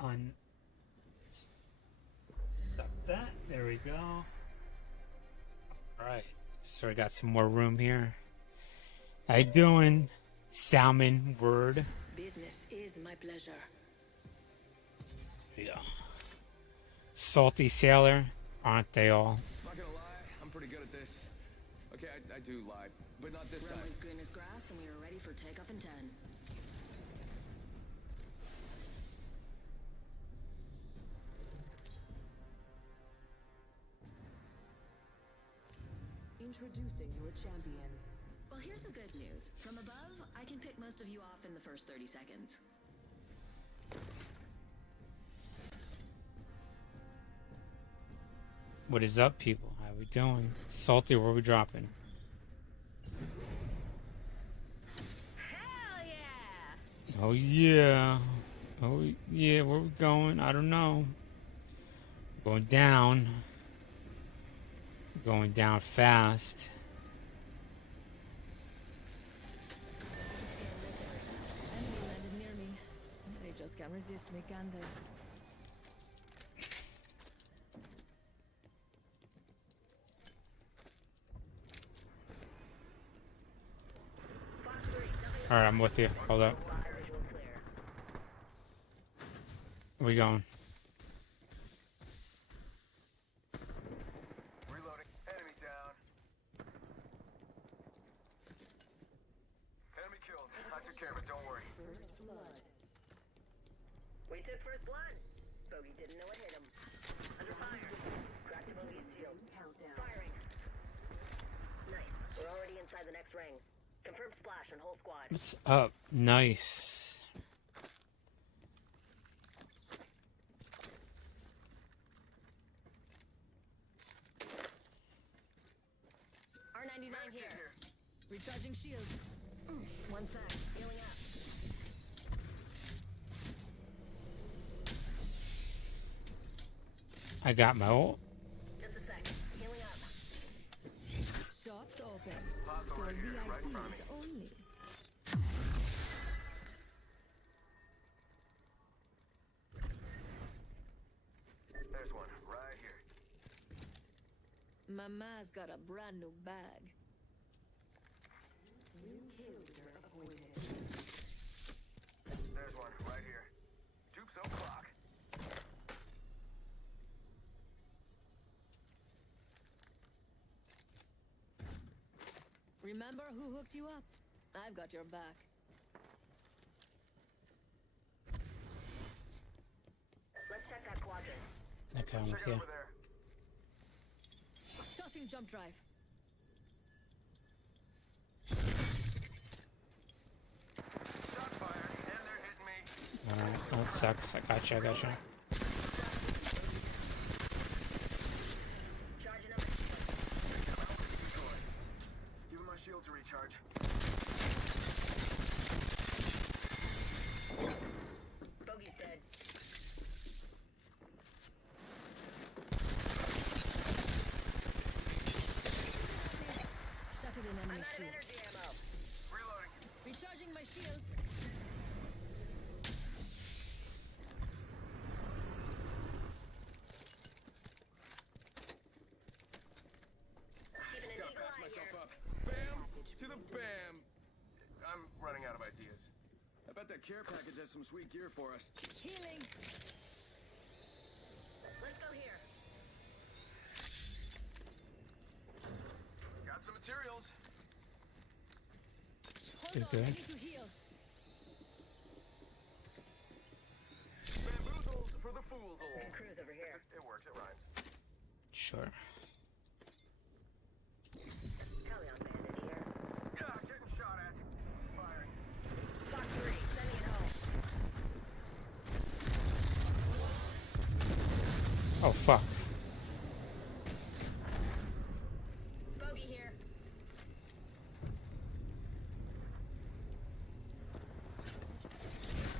on stop that. There we go. All right, so I got some more room here. How you doing, Salmon Word? Business is my pleasure. Yeah. Salty Sailor, aren't they all? Not gonna lie, I'm pretty good at this. Okay, I do lie, but not this time. Runway's green as grass, and we are ready for takeoff in 10. Introducing your champion. Well, here's the good news. From above, I can pick most of you off in the first 30 seconds. What is up, people? How we doing? Salty, where we dropping? Hell yeah! Oh yeah. Oh yeah, where we going? I don't know. Going down. Going down fast. Enemy landed near me. They just can't resist me, can they? Alright, I'm with you. Hold up. Where we going? Reloading. Enemy down. Enemy killed. I took care of it, don't worry. We took first blood. Bogey didn't know it hit him. Under fire. Cracked the bogey's shield. Firing. Nice. We're already inside the next ring. Confirmed splash on whole squad. What's up? Nice. R99 here. Recharging shields. One sec. Healing up. I got my ult. Just a sec. Healing up. Shops open. Hostile For right here, right in front of me. VIPs only. There's one, right here. Mama's got a brand new bag. There's one, right here. Dupes o'clock. Remember who hooked you up? I've got your back. Let's check that quadrant. Okay, I'm with Check it you. over there. Tossing jump drive. Shot fired, and they're hitting me. Alright, oh, it sucks. I got you. Charging up. Give him my shield to recharge. Bogey's dead. Shattered an I'm enemy out of shield. energy ammo. Reloading. Recharging my shields. Keeping an Gotta eagle patch eye myself here. up. Bam! To the bam! I'm running out of ideas. I bet that care package has some sweet gear for us. Healing. Let's go here. Got some materials. Hold on, Okay. I need to heal. Bamboozled for the fools. Good cruise over here. It works, it rhymes. Sure. Kelly on bandit here. Yeah, getting shot at. Firing. Fox 3, sending it home. Oh fuck. Bogey here.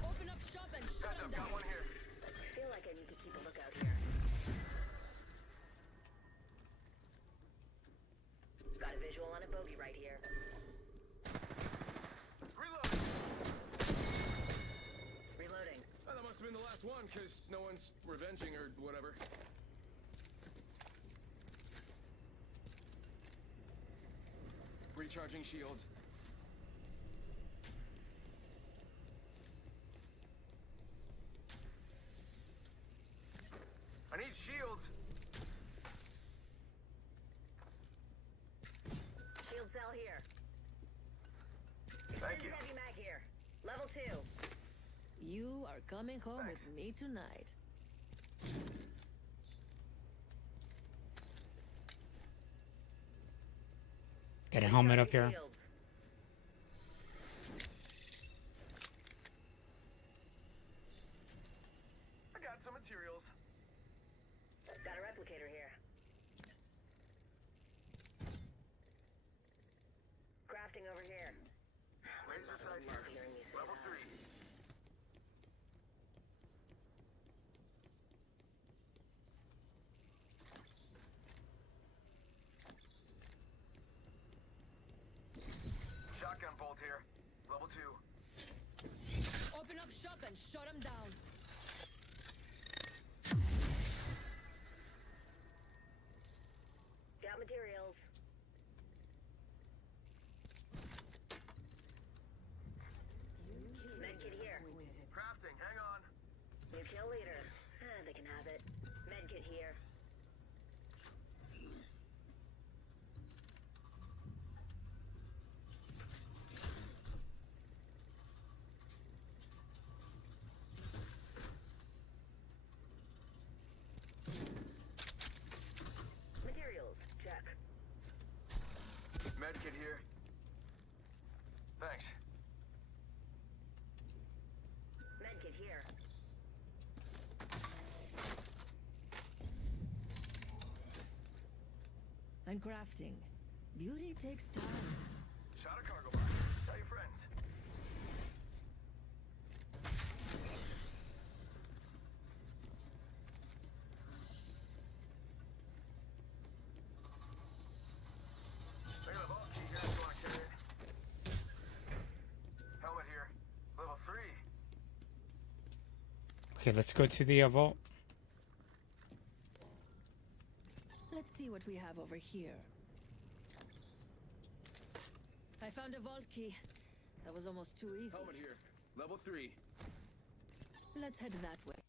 Open up shop and shut Gotcha, them got down. one here. I feel like I need to keep a lookout here. Got a visual on a bogey right here. Reload. Reloading. Oh, that must have been the last one, because no one's revenging or whatever. Recharging shields. I need shields. Shield cell here. Thank you. Heavy mag here. Level 2. You are coming home Thanks. with me tonight. Get a helmet up here. Shields. I got some materials. Got a replicator here. Crafting over here. Laser sight Love here. hearing me say Level that. 3. Shotgun bolt here. Level 2. Open up shop and shut him down. Got materials. Medkit here. Crafting, hang on. New kill leader. They can have it. Medkit here. Materials, check. Medkit here. Thanks. Medkit here. And crafting. Beauty takes time. Shot a cargo box. Tell your friends. I got a vault key here if you want to carry it. Helmet here. Level 3. Okay, let's go to the vault. Let's see what we have over here. I found a vault key. That was almost too easy. Helmet here. Level 3. Let's head that way.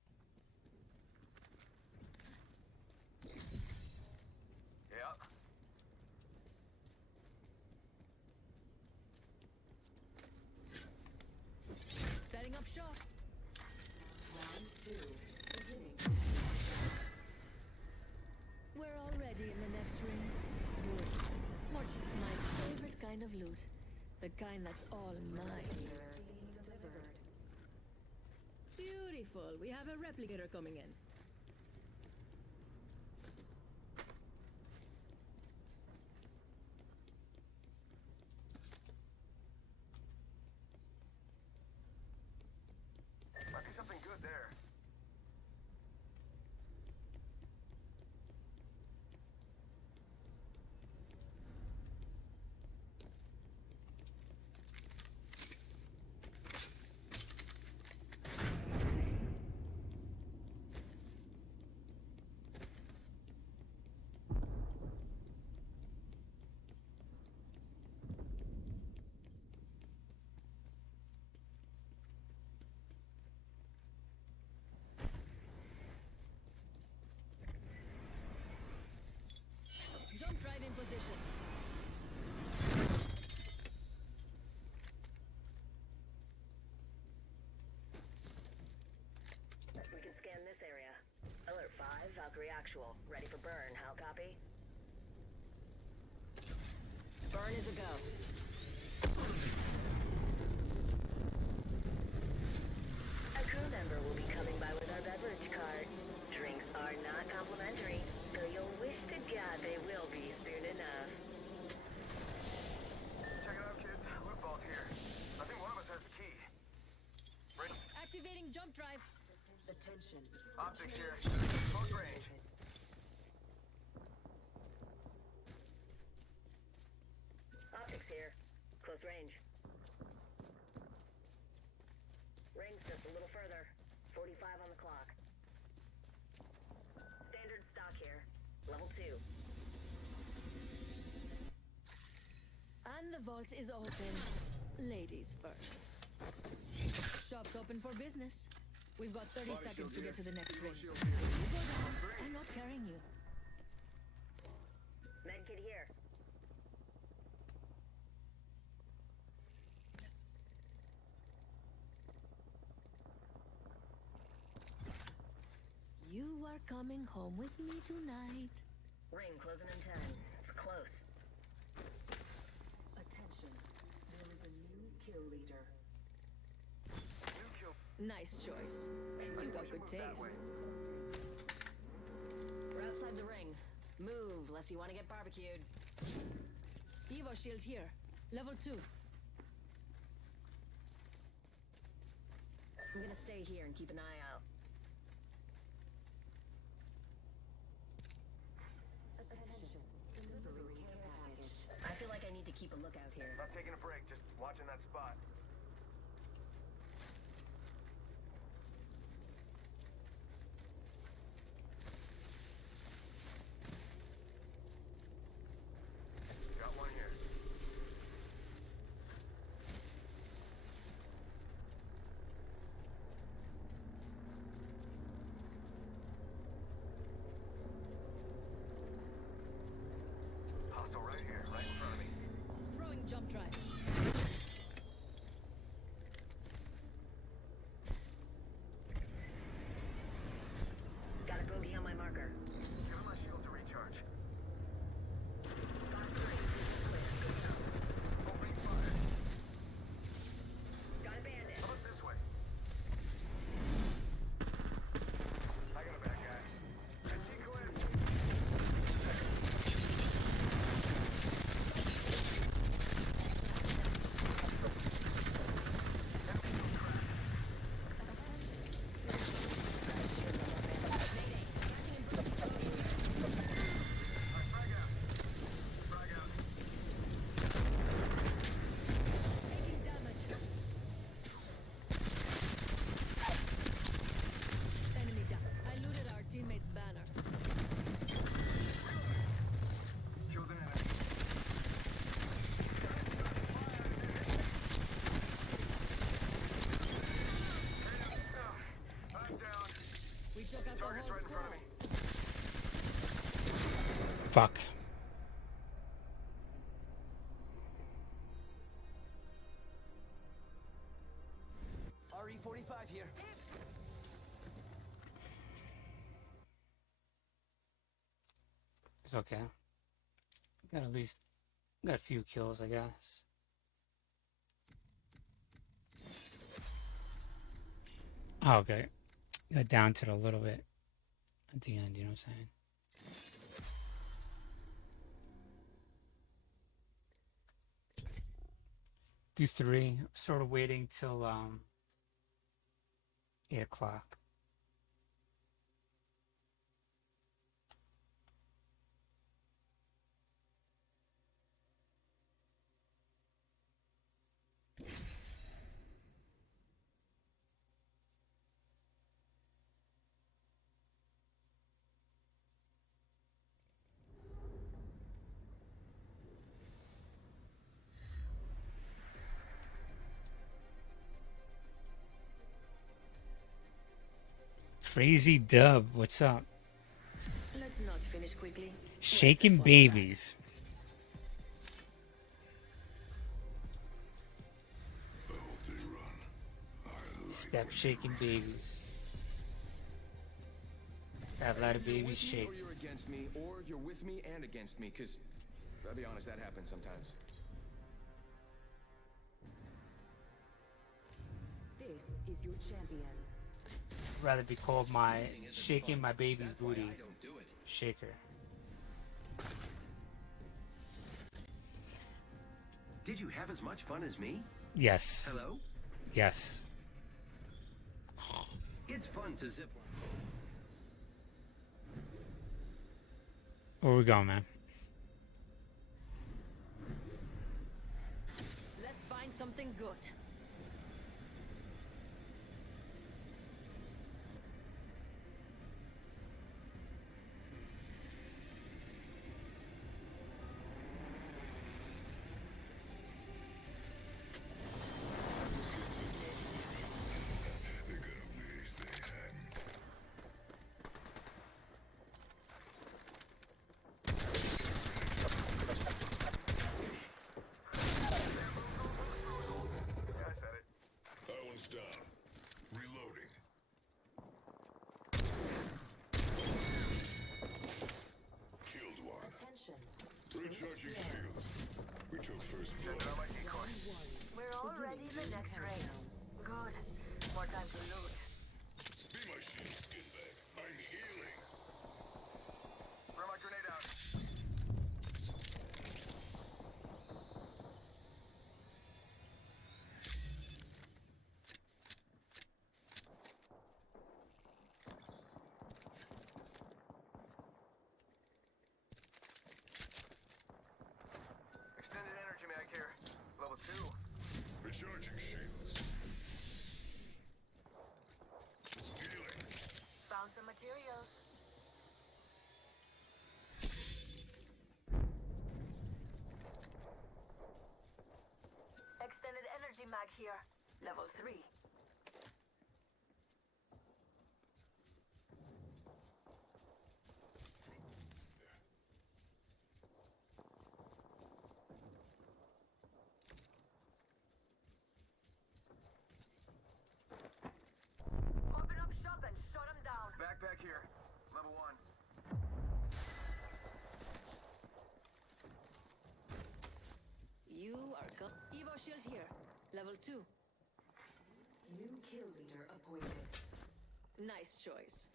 Yeah. Setting up shop. We're already in the next ring. Good. What my favorite kind of loot. The kind that's all mine. Beautiful. We have a replicator coming in. Might be something good there. Jump drive in position. We can scan this area. Alert 5, Valkyrie actual. Ready for burn. How copy? Burn is a go. A crew member will be coming by with our beverage cart. Drinks are not complimentary, though you'll wish to God they will be soon enough. Check it out, kids. Loot vault here. I think one of us has the key. Ready? Activating jump drive. Attention. Optics here. Close range. Optics here. Close range. Ring's just a little further. 45 And the vault is open. Ladies first. Shop's open for business. We've got 30 seconds to get to the next ring. You go down. I'm not carrying you. Medkit here. You are coming home with me tonight. Ring closing in 10. It's close. Attention. There is a new kill leader. New kill. Nice choice. You got good taste. We're outside the ring. Move, unless you want to get barbecued. Evo shield here. Level 2. I'm gonna stay here and keep an eye out. Attention. Delivering care package. I feel like I need to keep a lookout here. Not taking a break, just watching that spot. Got one here. Hostile right here, right in front of me. Throwing jump drive. Got a bogey on my marker. Give him my shield to recharge. Box 3. Clear. Good enough. Opening fire. Got a bandit. How about this way? I got a bad guy. SG clear. Frag out. Frag out. Taking damage. Enemy down. I looted our teammate's banner. Killed an enemy. I'm down. We took out the Target's whole right in front of me. Fuck. RE45 here. It's okay. Got at least got a few kills, I guess. Oh, okay. Got down to it a little bit at the end, you know what I'm saying? Do 3. Sort of waiting till 8 o'clock. Crazy Dub, what's up? Let's not finish quickly. Shaking babies. Step shaking babies. Got a lot of babies shake. Or you're against me, or you're with me and against me, because, I'll be honest, that happens sometimes. This is your champion. Rather be called my shaking my baby's booty shaker. Did you have as much fun as me? Yes. Hello? Yes. It's fun to zip line. Where we going, man? Let's find something good. here. Level 3. Open up shop and shut them down. Backpack here. Level 1. You are Evo shield here. Level 2. New kill leader appointed. Nice choice.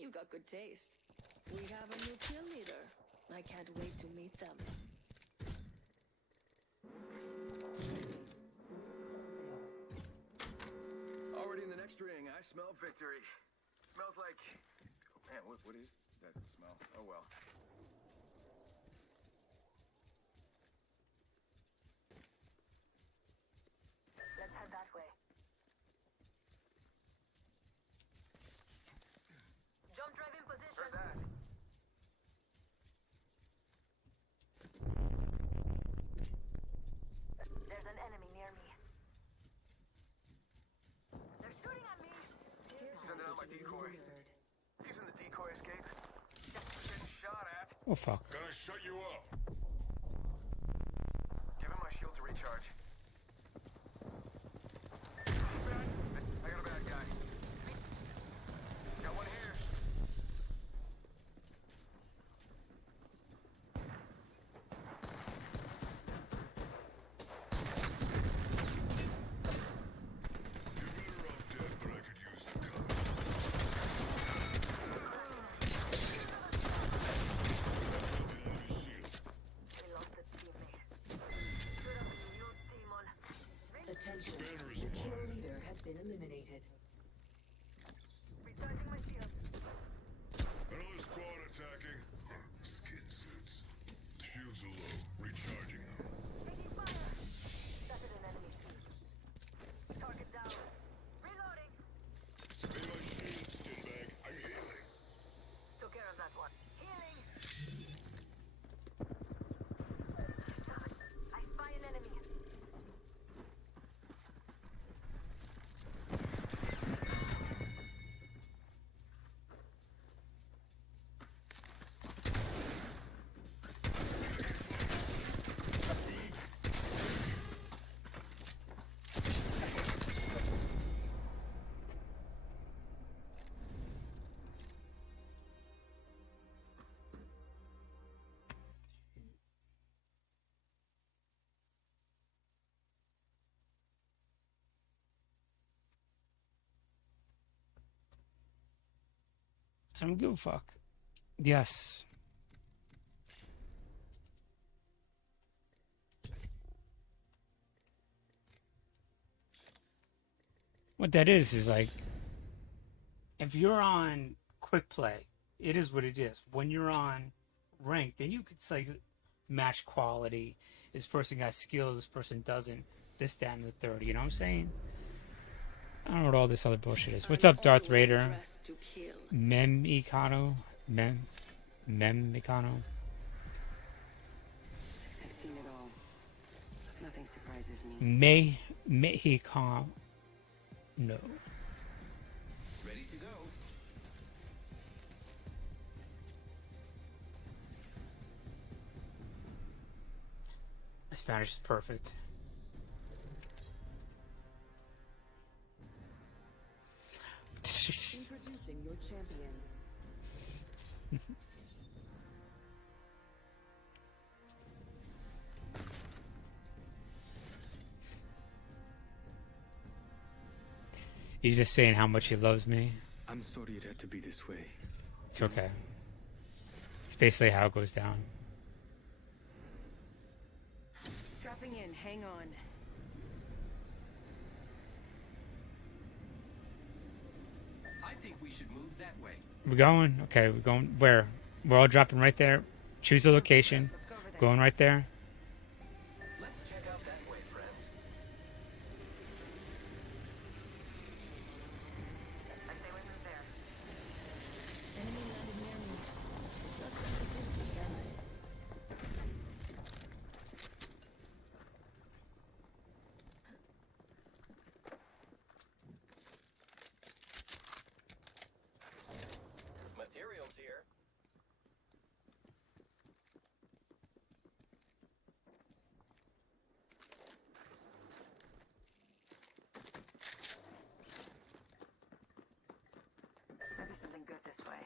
You got good taste. We have a new kill leader. I can't wait to meet them. Already in the next ring. I smell victory. Smells like... Oh, man, what is that smell? Oh, well. Let's head that way. Jump drive in position. Heard that. There's an enemy near me. They're shooting at me. Sending out my decoy. Using the decoy escape. Getting shot at. Oh fuck. Gonna shut you up. Give him my shield to recharge. I got a bad guy. Got one here. You're better off dead, but I could use the cover. Enemy shield. We lost a teammate. Should have been you, demon. Attention. Banner is The kill mine. leader has been eliminated. Recharging my shield. Another squad attacking. Skin suits. Shields are low. Recharging them. Taking fire. Spotted an enemy team. Target down. Reloading. Pay my shield, skinbag. I'm healing. Took care of that one. Healing. I spy an enemy. I don't give a fuck. Yes. What that is like, if you're on quick play, it is what it is. When you're on rank, then you could say match quality. This person got skills, this person doesn't. This, that, and the third. You know what I'm saying? I don't know what all this other bullshit is. What's up, Darth Vader? To kill. Mem Mikano? Mem Mikano? I've seen it all. Nothing surprises me. Mehikano. No. Ready to go. My Spanish is perfect. Introducing your champion. He's just saying how much he loves me. I'm sorry it had to be this way. It's okay. It's basically how it goes down. Dropping in, hang on. I think we should move that way. We're going? Okay, we're going. Where? We're all dropping right there. Choose the location. Let's go over there. Going right there. Let's check out that way, friends. I say we move there. Enemy landed near me. Just got resistant, damn it. way.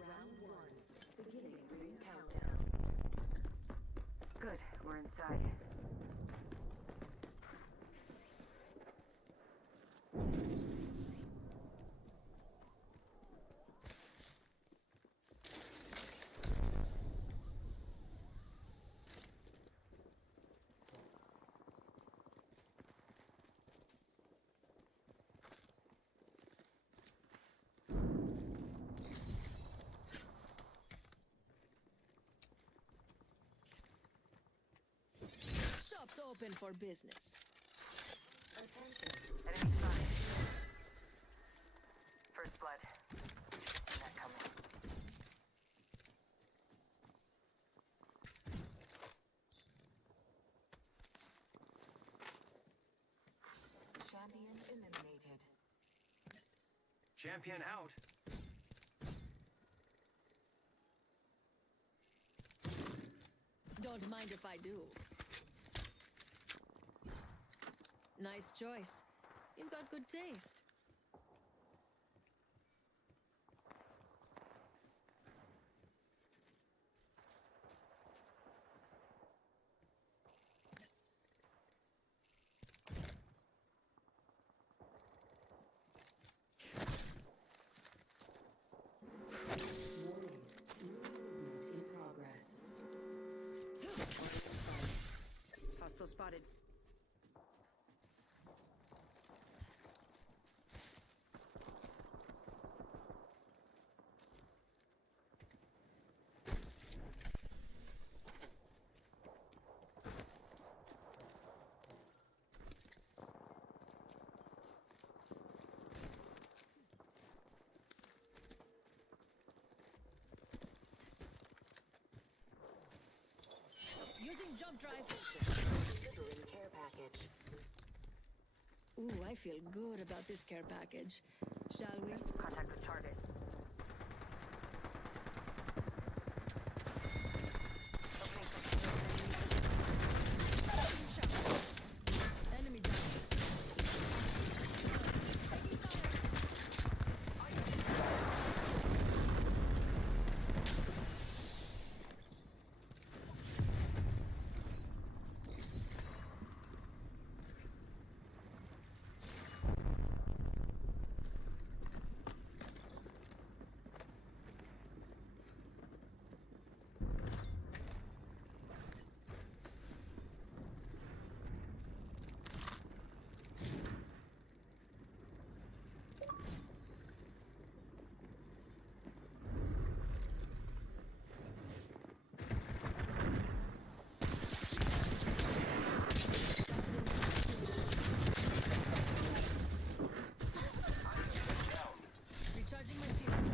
Round 1. Beginning ring countdown. Good, we're inside. Shop's open for business. Attention. Enemy spotted. First blood. Seen that coming. Champion eliminated. Champion out. Don't mind if I do. Nice choice. You've got good taste. In progress. Hostile spotted. Using jump drive. Delivering care package. Ooh, I feel good about this care package. Shall we? Contact with target. Enemy down. Recharging my shields.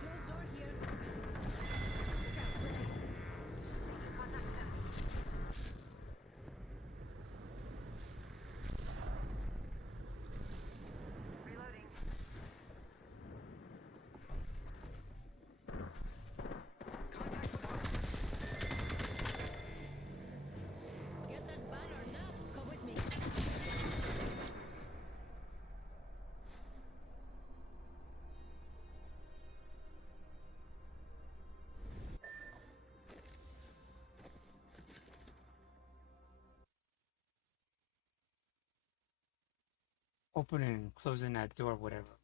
Closed door here. Reloading. Get that banner now. Come with me. Opening and closing that door, whatever.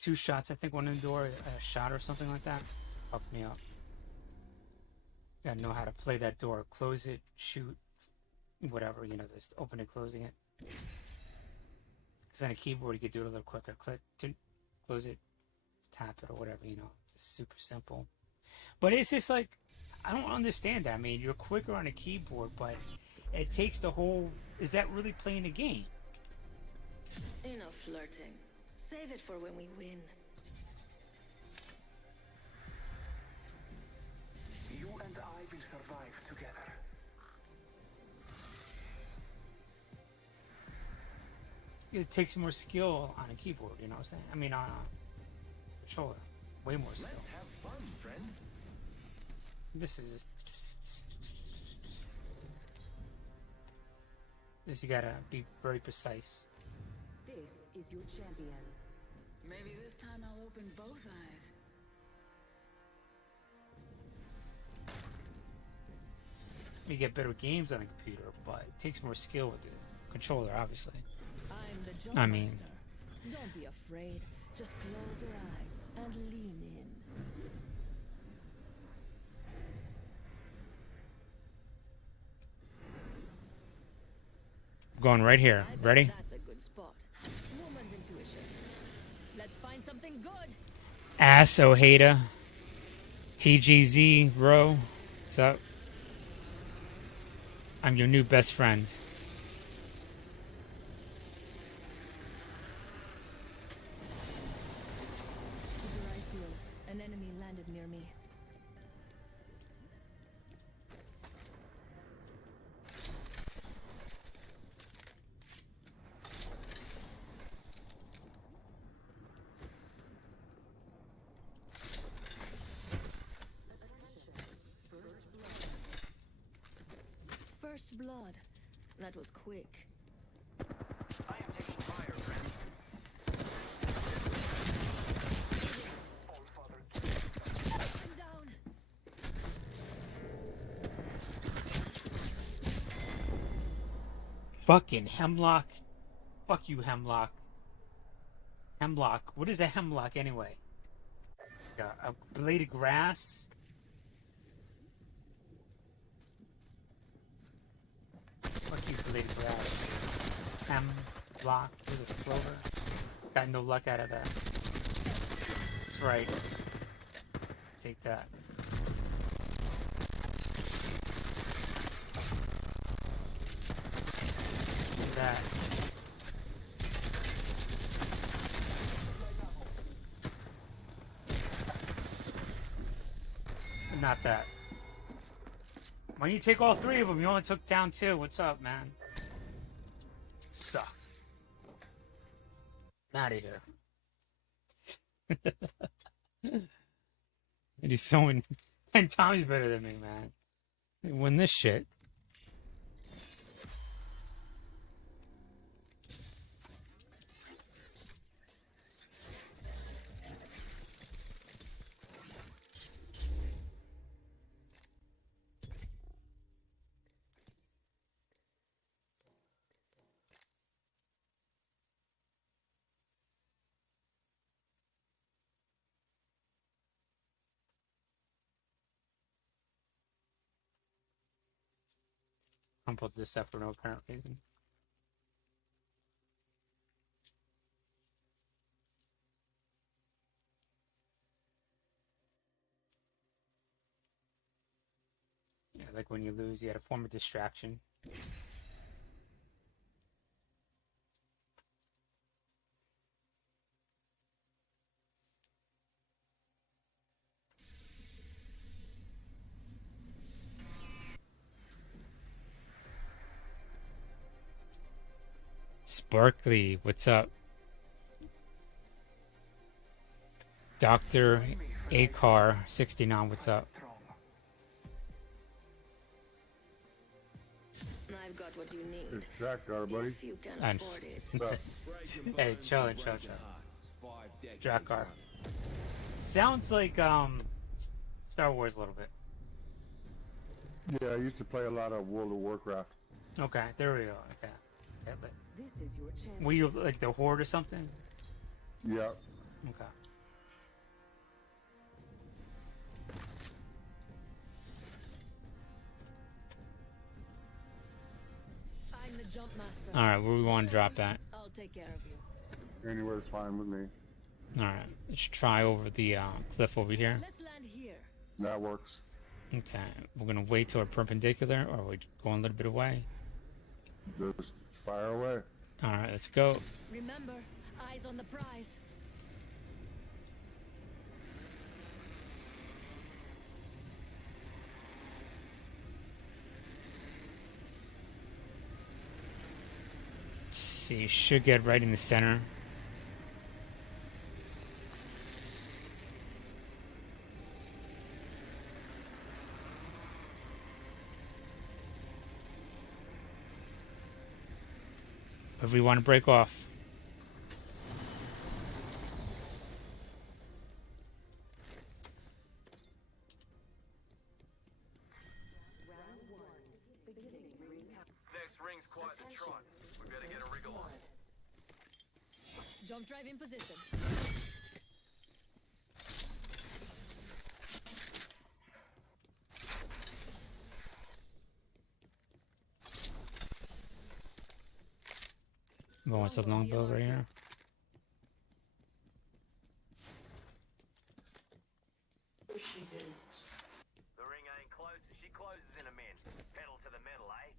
2 shots, I think, one in the door, a shot or something like that. Fucked me up. Gotta know how to play that door. Close it, shoot, whatever, you know, just open and closing it. Because on a keyboard, you could do it a little quicker. Click to close it, tap it, or whatever, you know. Just super simple. But it's just like, I don't understand that. I mean, you're quicker on a keyboard, but it takes the whole. Is that really playing the game? Enough flirting. Save it for when we win. You and I will survive together. It takes more skill on a keyboard, you know what I'm saying? I mean, on a controller. Way more skill. Let's have fun, friend. This is... This you gotta be very precise. This is your champion. Maybe this time I'll open both eyes. You get better games on a computer, but it takes more skill with the controller, obviously. I'm the Jump I mean... Master. Don't be afraid. Just close your eyes and lean in. Going right here. I bet Ready? That's a good spot. Woman's intuition. Let's find something good. Ass Ojeda. TGZ, bro. What's up? I'm your new best friend. Keep your eyes peeled. An enemy landed near me. First blood. That was quick. I am taking fire, friend. I'm down. Fucking Hemlock. Fuck you, Hemlock. Hemlock. What is a Hemlock anyway? A blade of grass? Fuck you, blade of grass. Hemlock. Was it clover? Got no luck out of that. That's right. Take that. Do that. Not that. When you take all three of them, you only took down two. What's up, man? Suck. I'm out of here. And he's so 10 times better than me, man. You win this shit. Crumpled this stuff for no apparent reason. Yeah, like when you lose, you had a form of distraction. Sparkly, what's up? Dr. Acar 69, what's up? I've got what you need. It's Drakkar, buddy. If you can And- afford it. Hey, chill. Drakkar. Sounds like Star Wars a little bit. Yeah, I used to play a lot of World of Warcraft. Okay, there we go. Okay. This is your champion. Were you like the Horde or something? Yeah. Okay. I'm the Jump Master. Alright, where we want to drop that? I'll take care of you. Anywhere's fine with me. Alright, let's try over the cliff over here. Let's land here. That works. Okay, we're gonna wait till we're perpendicular, or we going a little bit away. Just fire away. Alright, let's go. Remember, eyes on the prize. see. You should get right in the center. If we want to break off. Next ring's quite the trot. We better get a wriggle on. Jump drive in position. Going to the longbow right here. The ring ain't close, and she closes in a minute. Pedal to the metal, eh?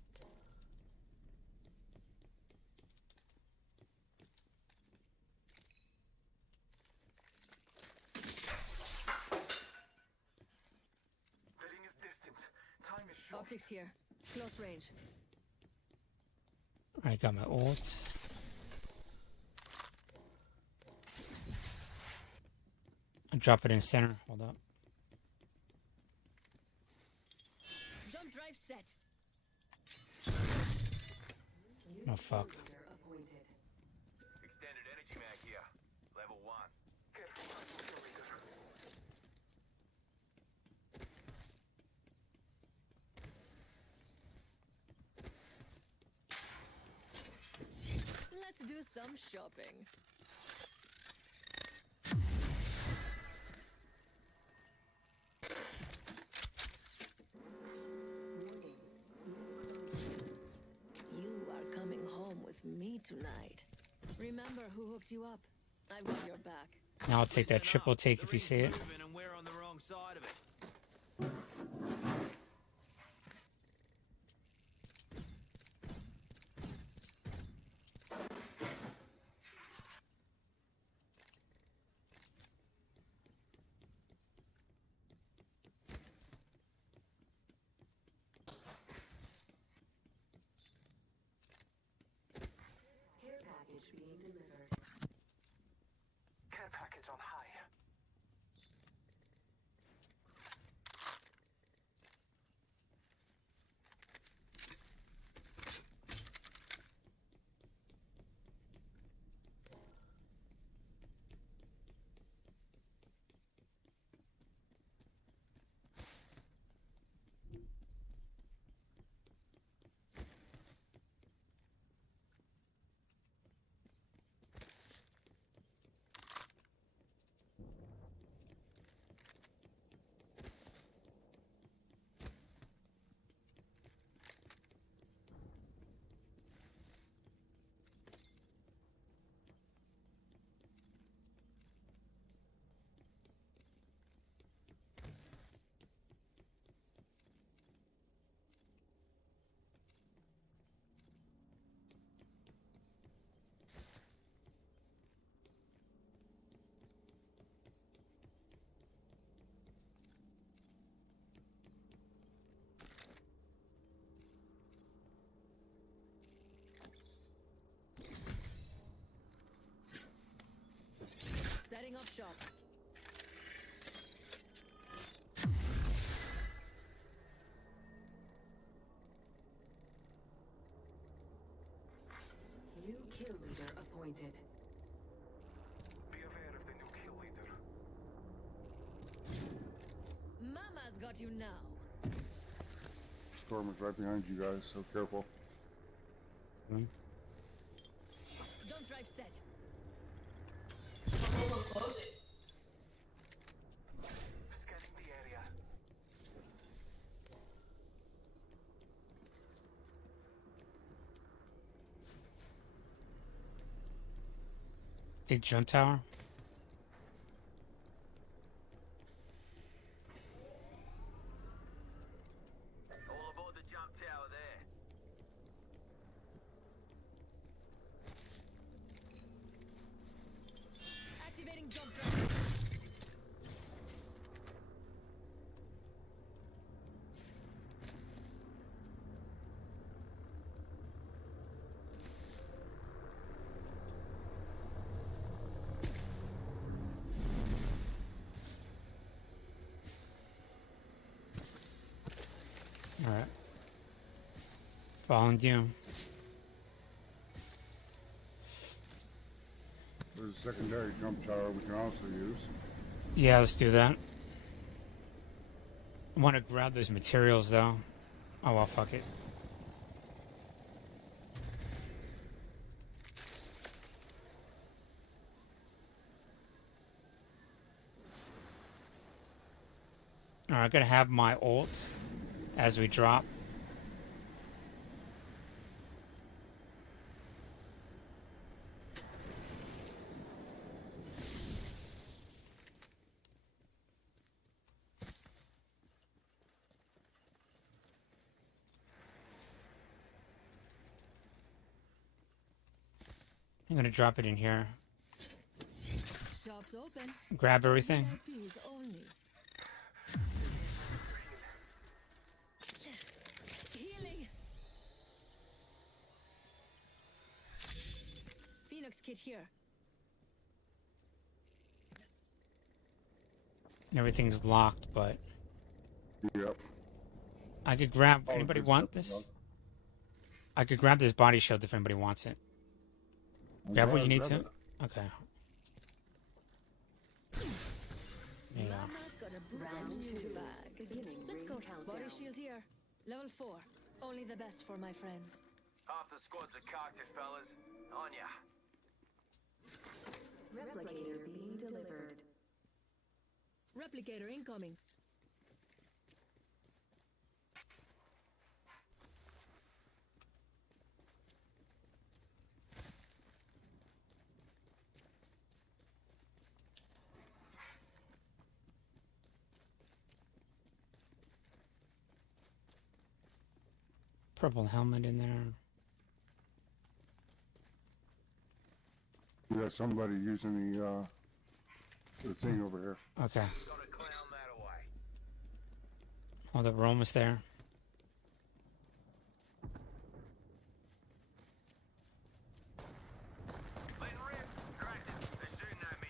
Fitting his distance. Time is short. Optics here. Close range. I got my ult. I'll drop it in center. Hold up. Jump drive set. Oh fuck. Extended energy mag here. Level 1. Let's do some shopping. You are coming home with me tonight. Remember who hooked you up? I've got your back. Now I'll take that triple take if you see it. And we're on the wrong side of it. Care package being delivered. Care package on high. Setting up shop. New kill leader appointed. Be aware of the new kill leader. Mama's got you now. Storm is right behind you guys, so careful. Jump drive set. Scanning the area. Did jump tower? All aboard the jump tower there. Activating jump drive. Alright. Following you. There's a secondary jump tower we can also use. Yeah, let's do that. I want to grab those materials though. Oh well, fuck it. Alright, I'm gonna have my ult as we drop. I'm gonna drop it in here. Shops open. Grab everything. VIPs only. Healing. Phoenix kit here. Everything's locked, but Yep. I could grab. Oh, Anybody good want stuff, this? Doug. I could grab this body shield if anybody wants it. Grab what you need Grab to. it. Okay. There you go. Mama's got a brand new bag. Let's go. Body shield here. Level 4. Only the best for my friends. Half the squads are cocked, fellas. On ya. Replicator being delivered. Replicator incoming. Purple helmet in there. We got somebody using the thing over here. Okay. Gotta clown that away. Hold up, we're almost there. Letting rip. Cracked it. They're shooting at me.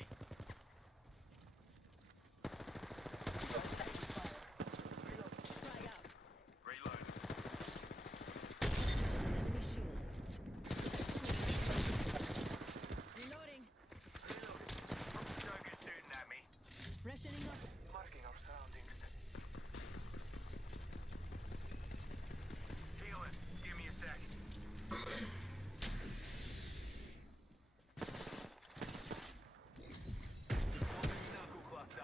Frag out. Reload. Enemy shield. Reloading. Joker's shooting at me. Freshening up. Marking our surroundings. Healing. Give me a sec. Knuckle cluster.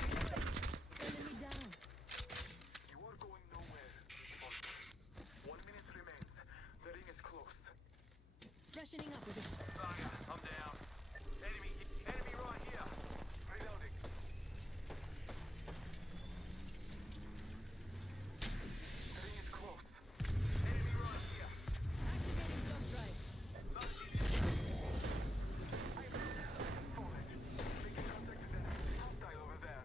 Enemy down. You are going nowhere. 1 minute remains. The ring is close. Freshening up with it. Saga, I'm down. Enemy right here. Reloading. The ring is close. Enemy right here. Activating jump drive. Fallen. Making contact with enemy. Hostile over there.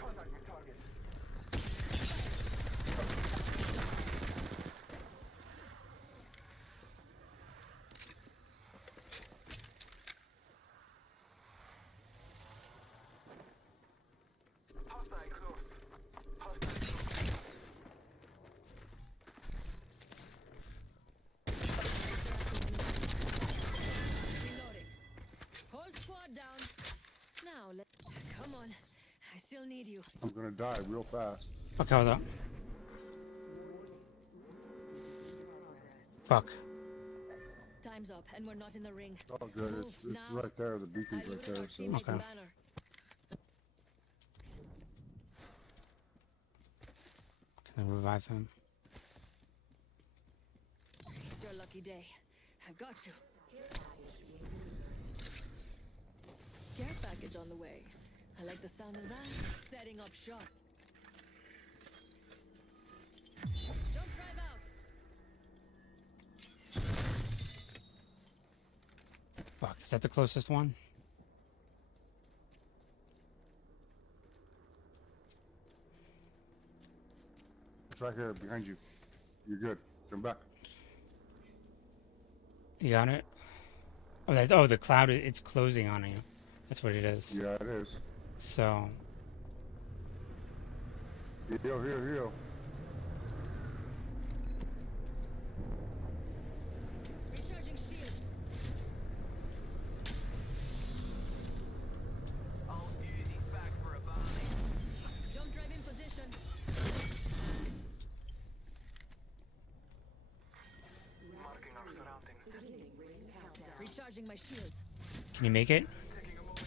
Contact with target. Hostile close. Hostile close. Reloading. Whole squad down. Now let. Come on. I still need you. I'm gonna die real fast. Fuck, hold up. Fuck. Time's up, and we're not in the ring. Oh, good. It's Now. right there. The I beacon's right looted our there. So teammate's Okay. banner. Can I revive him? It's your lucky day. I've got you. Care package on the way. I like the sound of that. Setting up shop. Jump drive out. Fuck, is that the closest one? it's right here behind you. You're good. Come back. You got it? Oh, oh, the cloud, it's closing on you. That's what it is. Yeah, it is. So, Heal. Recharging shields. I'll use his back for a barley. Jump drive in position. Marking our surroundings. Recharging my shields. can you make it? Taking a moment.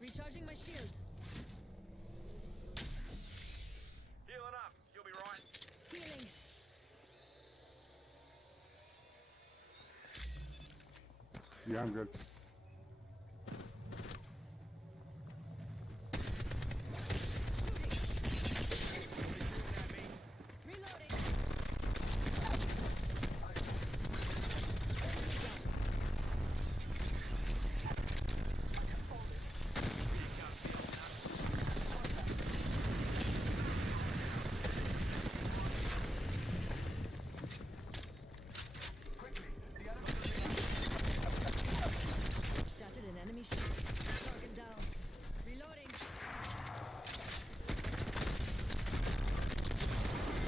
Recharging my shields. Healing up. You'll be right. Healing. Yeah, I'm good. Reloading. Shattered an enemy shield. Target down. Reloading.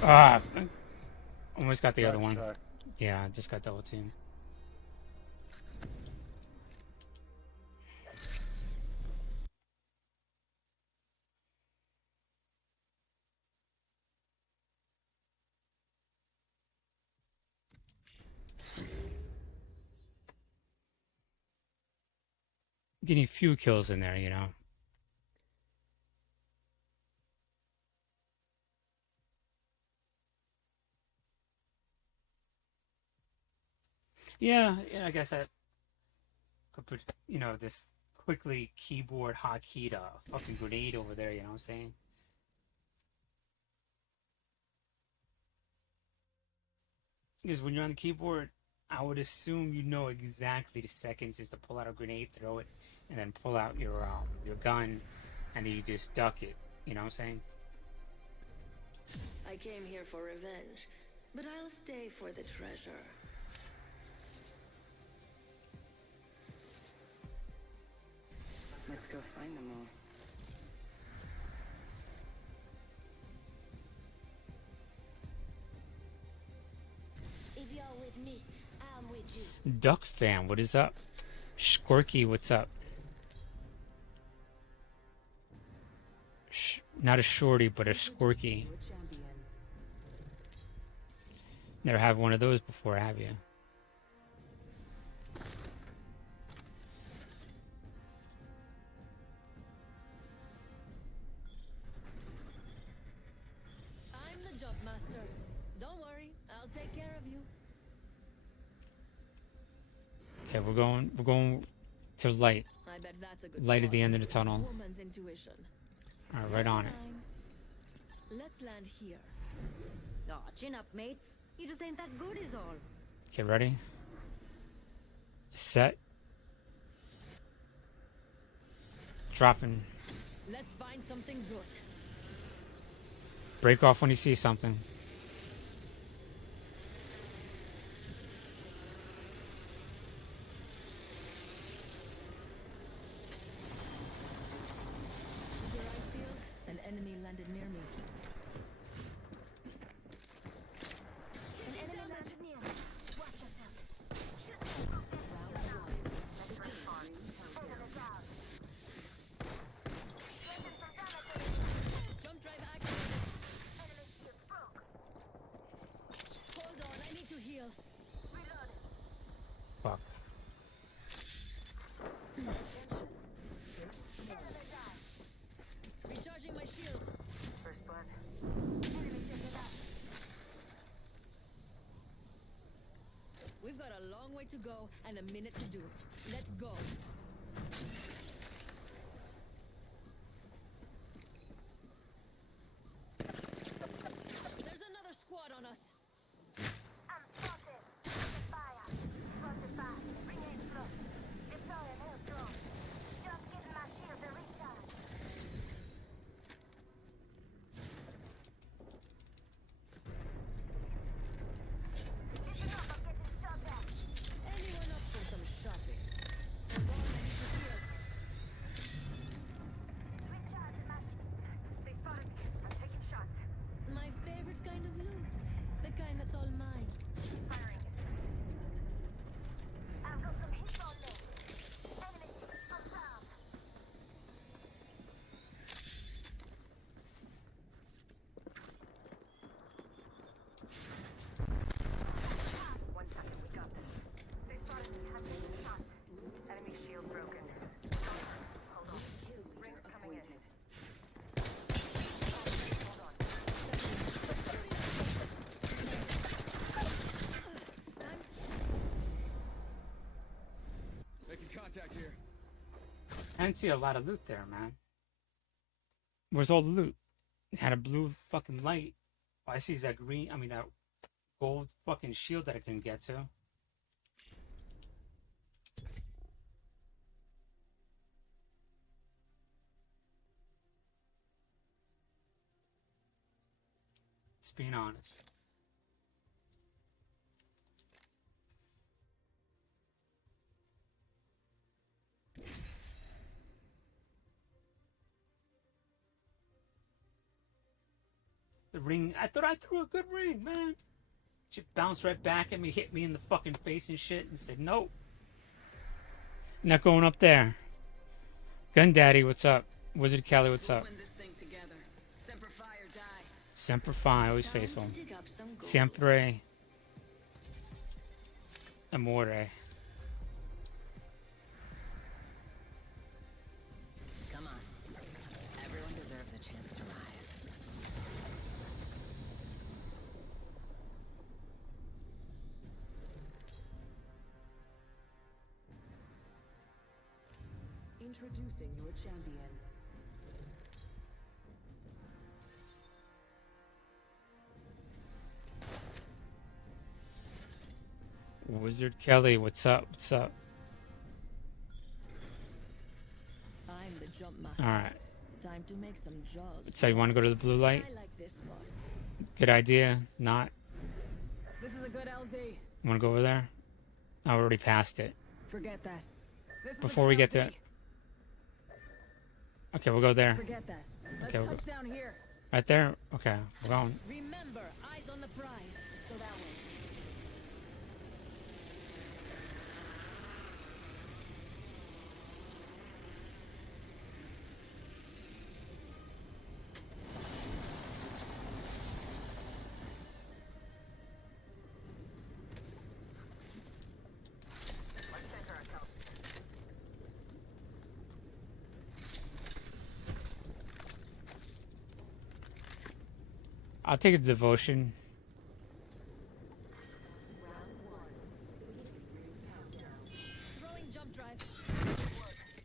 Ah, almost got the other one. Check. Yeah, I just got double team. Getting few kills in there, you know. Yeah, I guess that could put, this quickly keyboard hotkey to fucking grenade over there, you know what I'm saying? Because when you're on the keyboard, I would assume you know exactly the seconds is to pull out a grenade, throw it, and then pull out your gun, and then you just duck it. You know what I'm saying? I came here for revenge, but I'll stay for the treasure. Let's go find them all. If you're with me, I'm with you. Duck fam, what is up? Squirky, what's up? Not a shorty, but a squirky. Never had one of those before, have you? I'm the jump master. Don't worry, I'll take care of you. Okay, we're going to light. I bet that's a good Light at spot. the end of the tunnel. Woman's intuition. All right, right on it. Mind. Let's land here. Aw, chin up, mates. You just ain't that good is all. Okay, ready? Set. Dropping. Let's find something good. Break off when you see something. Keep your eyes peeled. An enemy landed near me. An enemy landed near me. Watch yourself. Shoot. Jump drive activated. Hold on, I need to heal. Fuck. Recharging my shields. First blood. We've got a long way to go and a minute to do it. Let's go. There's another squad on us. I'm spotted. Fire. Spotted by. Grenade flow. Deploy an air drone. Just getting my shield to recharge. kind that's all mine. Firing. I've got some heat on me. Enemy confirmed. One second, we got this. They spotted me having a shot. Enemy shield broken. Hold on. Rings coming in. Hold on. Making contact here. I didn't see a lot of loot there, man. Where's all the loot? It had a blue fucking light. All I see is that green, that gold fucking shield that I couldn't get to. Just being honest. The ring, I thought I threw a good ring, man. She bounced right back at me, hit me in the fucking face and shit, and said, nope. Not going up there. Gun Daddy, what's up? Wizard Kelly, what's up? Win this thing together. Semper Fi or die. Semper Fi, always Time faithful. to dig up some gold. Sempre Amore. Come on. Everyone deserves a chance to rise. Introducing your champion. Wizard Kelly, what's up? What's up? I'm the jump master. Alright. Time to make some jaws. So you want to go to the blue light? I like this spot. Good idea. Not. This is a good LZ. Want to go over there? I already passed it. Forget that. This is a Before good we get LZ. to... Okay, we'll go there. Forget that. Let's Okay, we'll touch down here. Right there? Okay, we're going. Remember, eyes on the prize. Let's go that way. Let's take our account. I'll take a devotion. Throwing jump drive.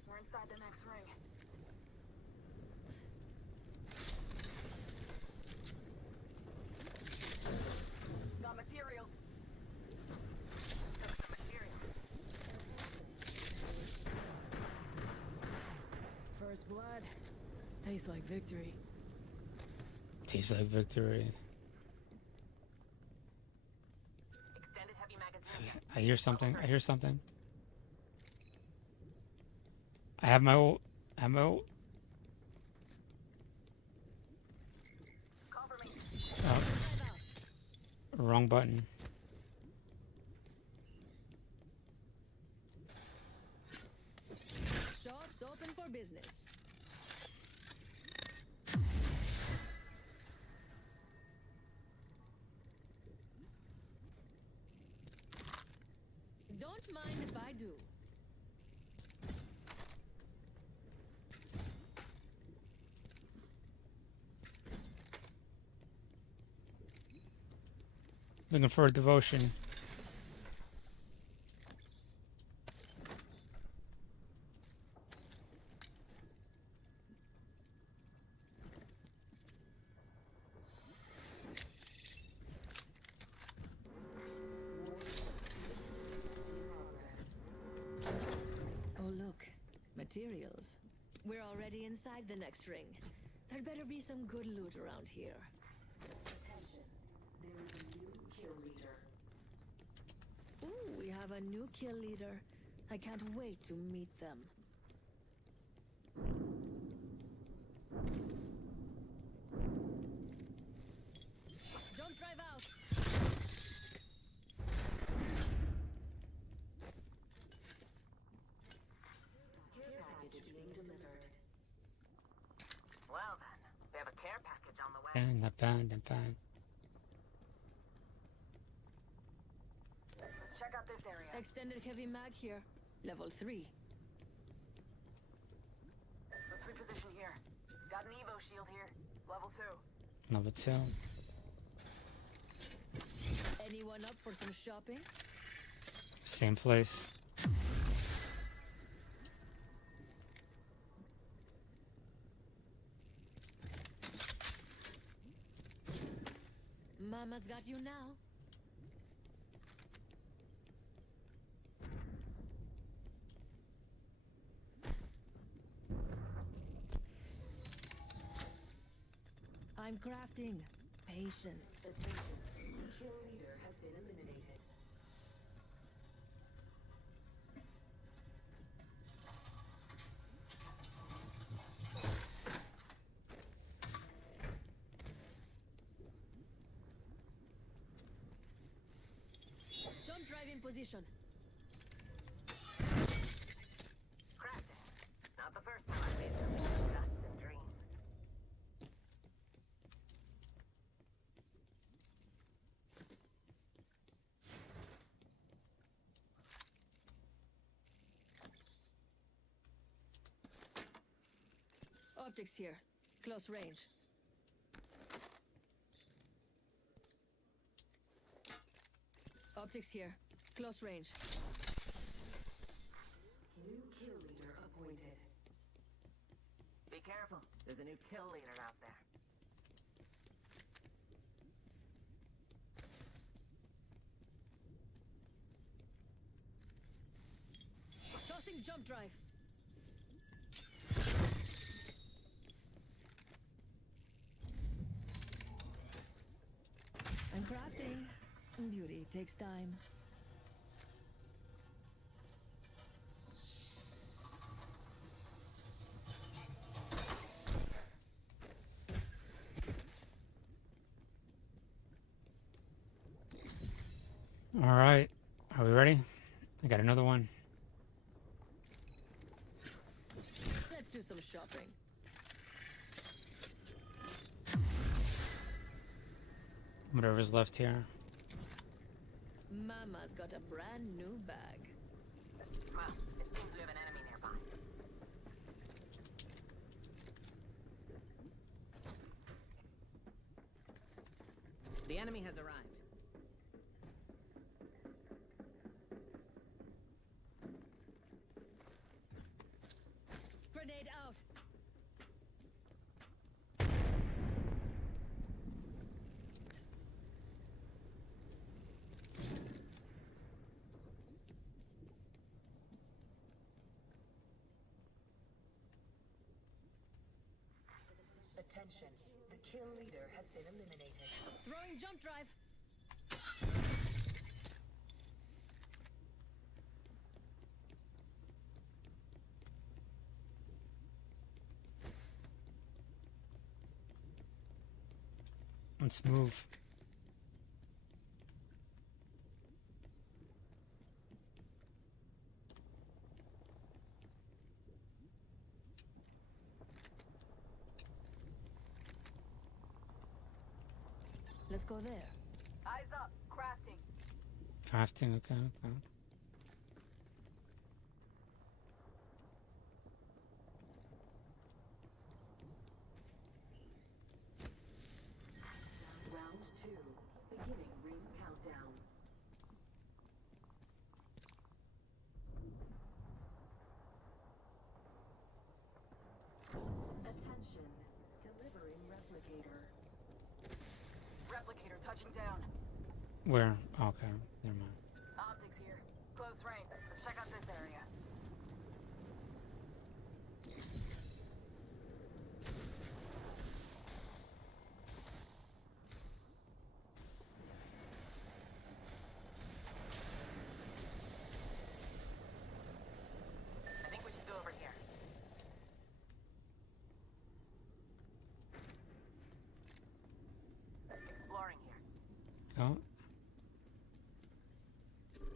We're inside the next ring. Got materials. Got some materials. First blood. Tastes like victory. Tastes like victory. Extended heavy magazine. I hear something. I hear something. I have my ult. I have my ult. Cover me. Oh. Wrong button. Shops open for business. Don't mind if I do. Looking for a devotion. Oh, look. Materials. We're already inside the next ring. There'd better be some good loot around here. Attention. There is a new kill leader. Ooh, we have a new kill leader. I can't wait to meet them. Jump drive out. package on the way. And the pan. Let's check out this area. Extended heavy mag here. Level 3. Let's reposition here. Got an Evo shield here. Level 2. Level 2. Anyone up for some shopping? Same place. Mama's got you now. I'm crafting. Patience. Attention. Kill leader has been eliminated. Jump drive in position. Crafting. Not the first time I made some dust and dreams. Optics here. Close range. Optics here. Close range. New kill leader appointed. Be careful. There's a new kill leader out there. Tossing jump drive. I'm crafting. Beauty takes time. All right. Are we ready? I got another one. Let's do some shopping. Whatever's left here. Mama's got a brand new bag. Well, it seems we have an enemy nearby. The enemy has arrived. Grenade out. Attention. The kill leader has been eliminated. Throwing jump drive. Let's move. Let's go there. Eyes up. Crafting. Crafting, okay. Round 2. Beginning ring countdown. Attention. Delivering replicator. Replicator touching down. Where? Okay, never mind. Optics here. Close range. Let's check out this area. I think we should go over here. Exploring here. Oh,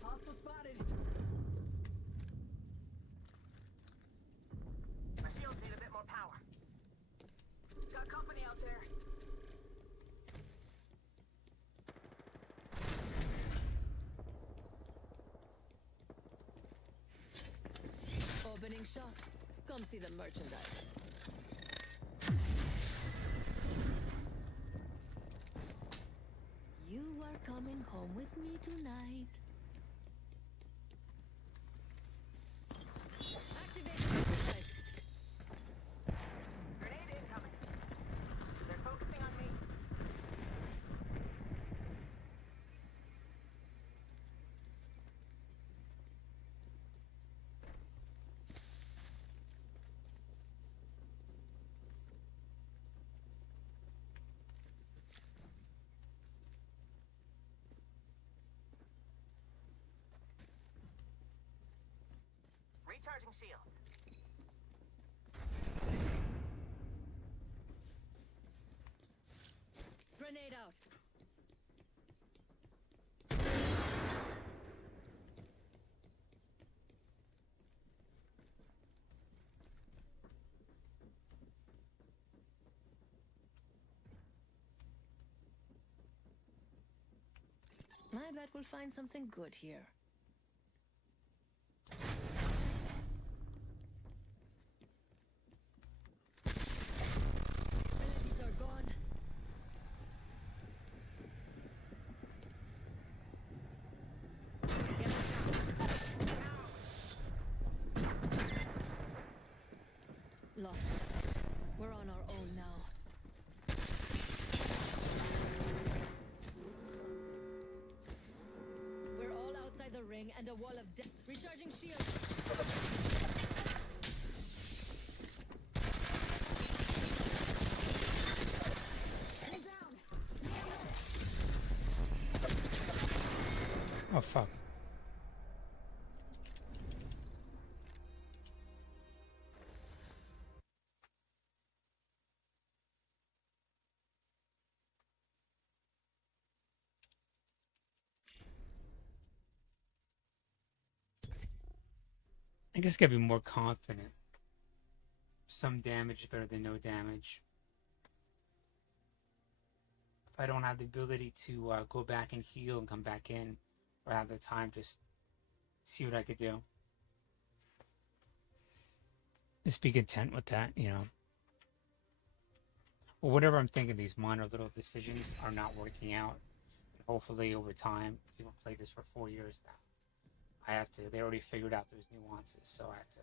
Hostile spotted. My shields need a bit more power. Got company out there. shop. Come see the merchandise. You are coming home with me tonight. Activate the Grenade incoming. They're focusing on me. Recharging shield. grenade out. I bet we'll find something good here. Abilities are gone. Lost. We're on our own now. We're all outside the ring and a wall of death. Recharging shield. Oh fuck. I guess gotta be more confident. Some damage is better than no damage. If I don't have the ability to go back and heal and come back in, or have the time to see what I could do, just be content with that, you know. Or whatever I'm thinking, these minor little decisions are not working out. Hopefully over time, people play this for 4 years now. They already figured out those nuances, so I have to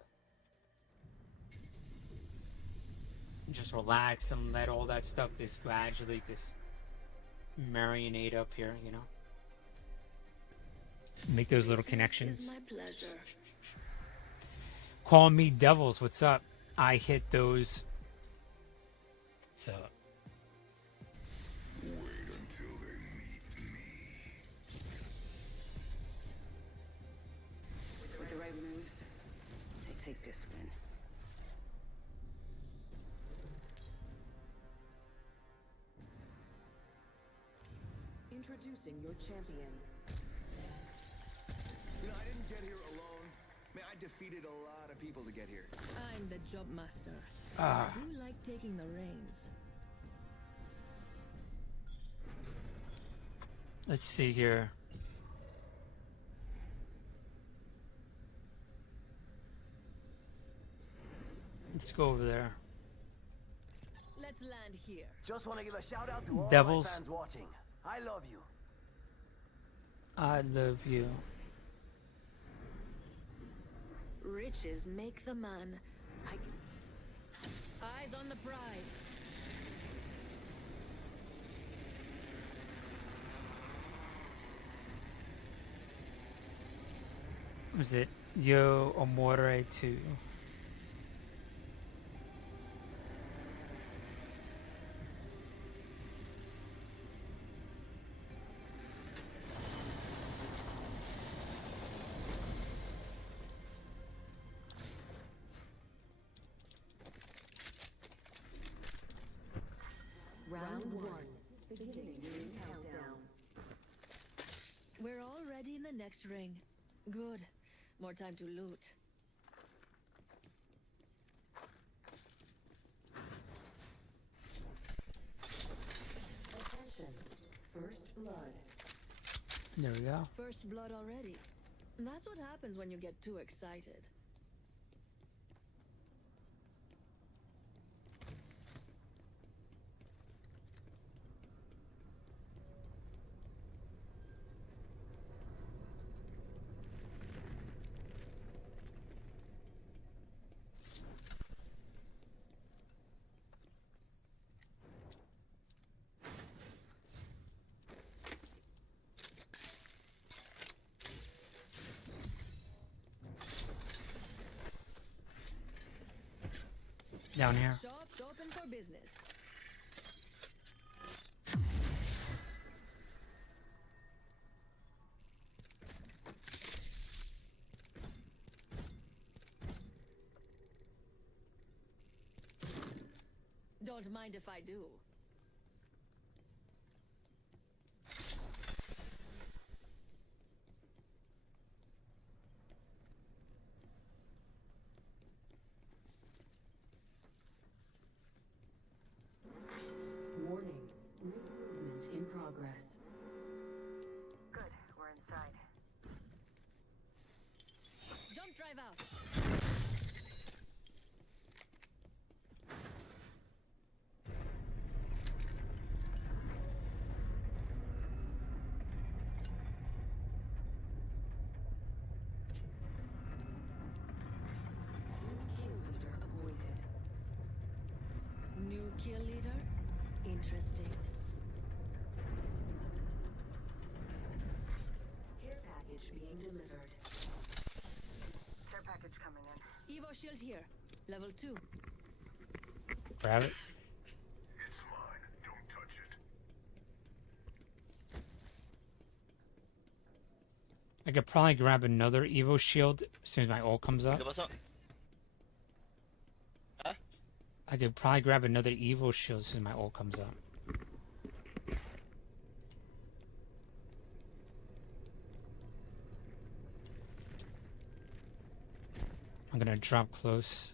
just relax and let all that stuff just gradually just marinate up here, you know? Make those little connections. This is my pleasure. Call me devils, what's up? I hit those. So. Wait until they meet me. With the right moves, they take this win. Introducing your champion. You know, I didn't get here alone. Man, I defeated a lot of people to get here. I'm the job master. Ah. I do like taking the reins. Let's see here. Let's go over there. Let's land here. Just want to give a shout out to all Devils. my fans watching. I love you. I love you. Riches make the man. Eyes on the prize. Was it Yo Amore 2? Round 1. Beginning ring countdown. We're already in the next ring. Good. More time to loot. Attention. First blood. There we go. First blood already. That's what happens when you get too excited. Down here. Shops open for business. Don't mind if I do. Warning. New movement in progress. Good, we're inside. Jump drive out. Kill leader appointed. New kill leader? Interesting. Care package being delivered. Care package coming in. Evo shield here. Level 2. Grab it. It's mine. Don't touch it. I could probably grab another Evo shield as soon as my ult comes up. ¿Qué pasó? ¿Ah? I could probably grab another Evo shield as soon as my ult comes up. I'm gonna drop close.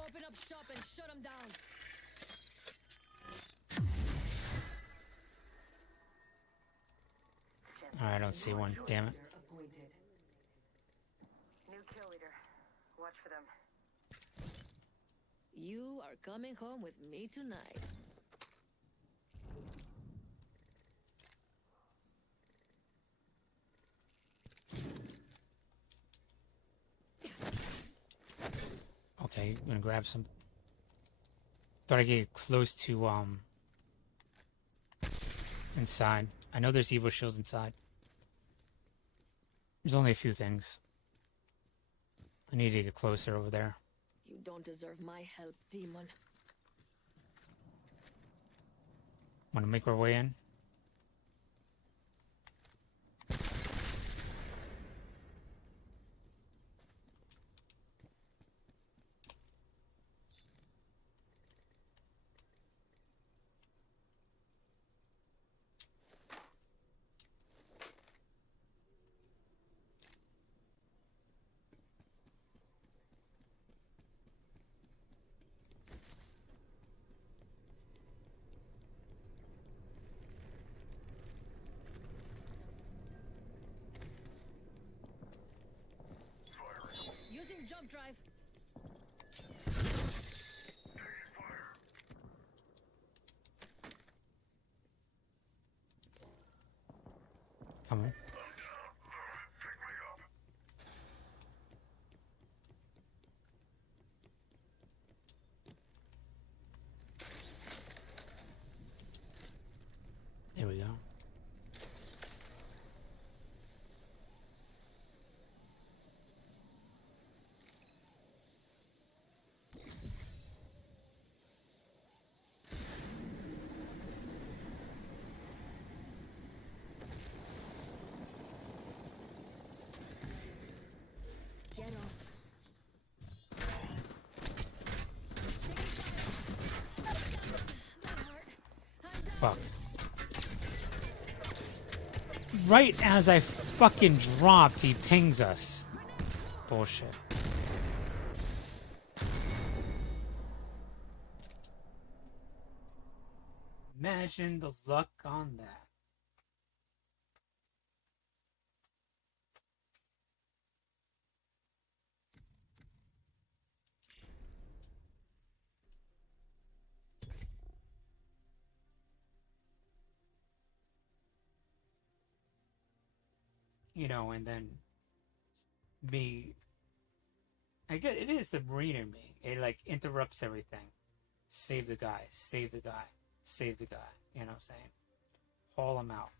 Open up shop and shut them down. Alright, I don't see one. Damn it. Leader appointed. New kill leader. Watch for them. You are coming home with me tonight. Okay, I'm gonna grab some. Thought I get close to inside. I know there's Evo shields inside. There's only a few things. I need to get closer over there. You don't deserve my help, demon. Want to make our way in? Using jump drive. Come on. There we go. Get off. Fuck. Right as I fucking dropped, he pings us. Bullshit. Imagine the luck on that. and then me. I get it is the Marine in me. It like interrupts everything. Save the guy. Save the guy. Save the guy. You know what I'm saying? Haul him out.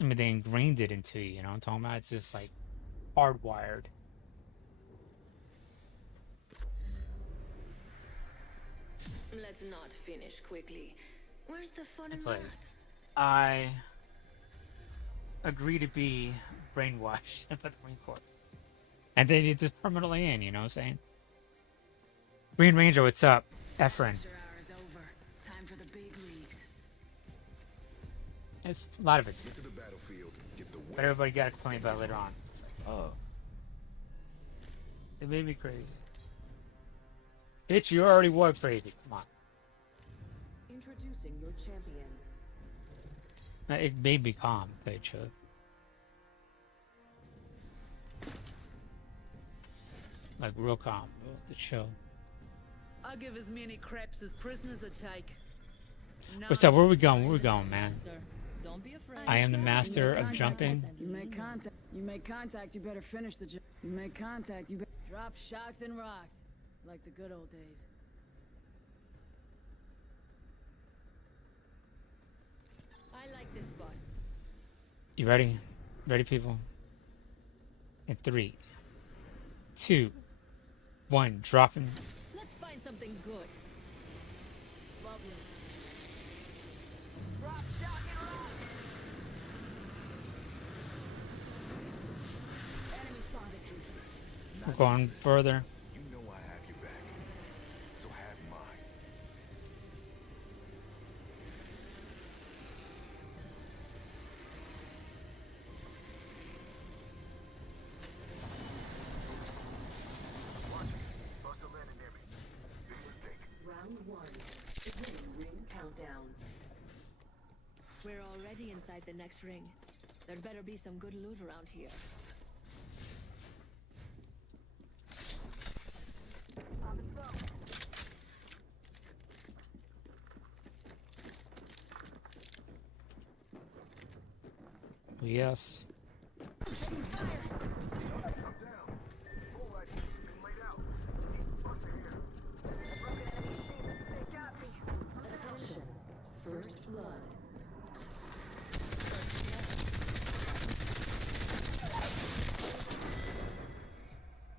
I mean, they ingrained it into you. You know what I'm talking about? It's just like hardwired. Let's not finish quickly. Where's the fun in It's that? like I agree to be brainwashed by the Marine Corps, and then it's just permanently in. You know what I'm saying? Green Ranger, what's up? Efren. After hours over. Time for the big leagues. It's a lot of it's good. Get to the battlefield. Get the But everybody got to complain about it later on. It's like, Oh. it made me crazy. Bitch, you already were crazy. Come on. Introducing your champion. It made me calm, to tell you the truth. Like real calm, real to chill. I'll give as many craps as prisoners I take. What's up? Where are we going? Where are we going, man? Don't be afraid. I am the master of jumping. You make contact. You make contact. You better finish the job. You make contact. You better drop shocked and rocked, like the good old days. I like this spot. You ready? Ready, people? In 3, 2, 1, dropping. Let's find something good. Lovely. Drop, shock, and rock. Enemy spotted. We're going further. You know I have your back. So have mine. Must have landed near me. Big mistake. Round 1. Beginning ring countdown. We're already inside the next ring. There better be some good loot around here. Yes. I'm down. Full light. Been laid out. Buster here. Attention. First blood.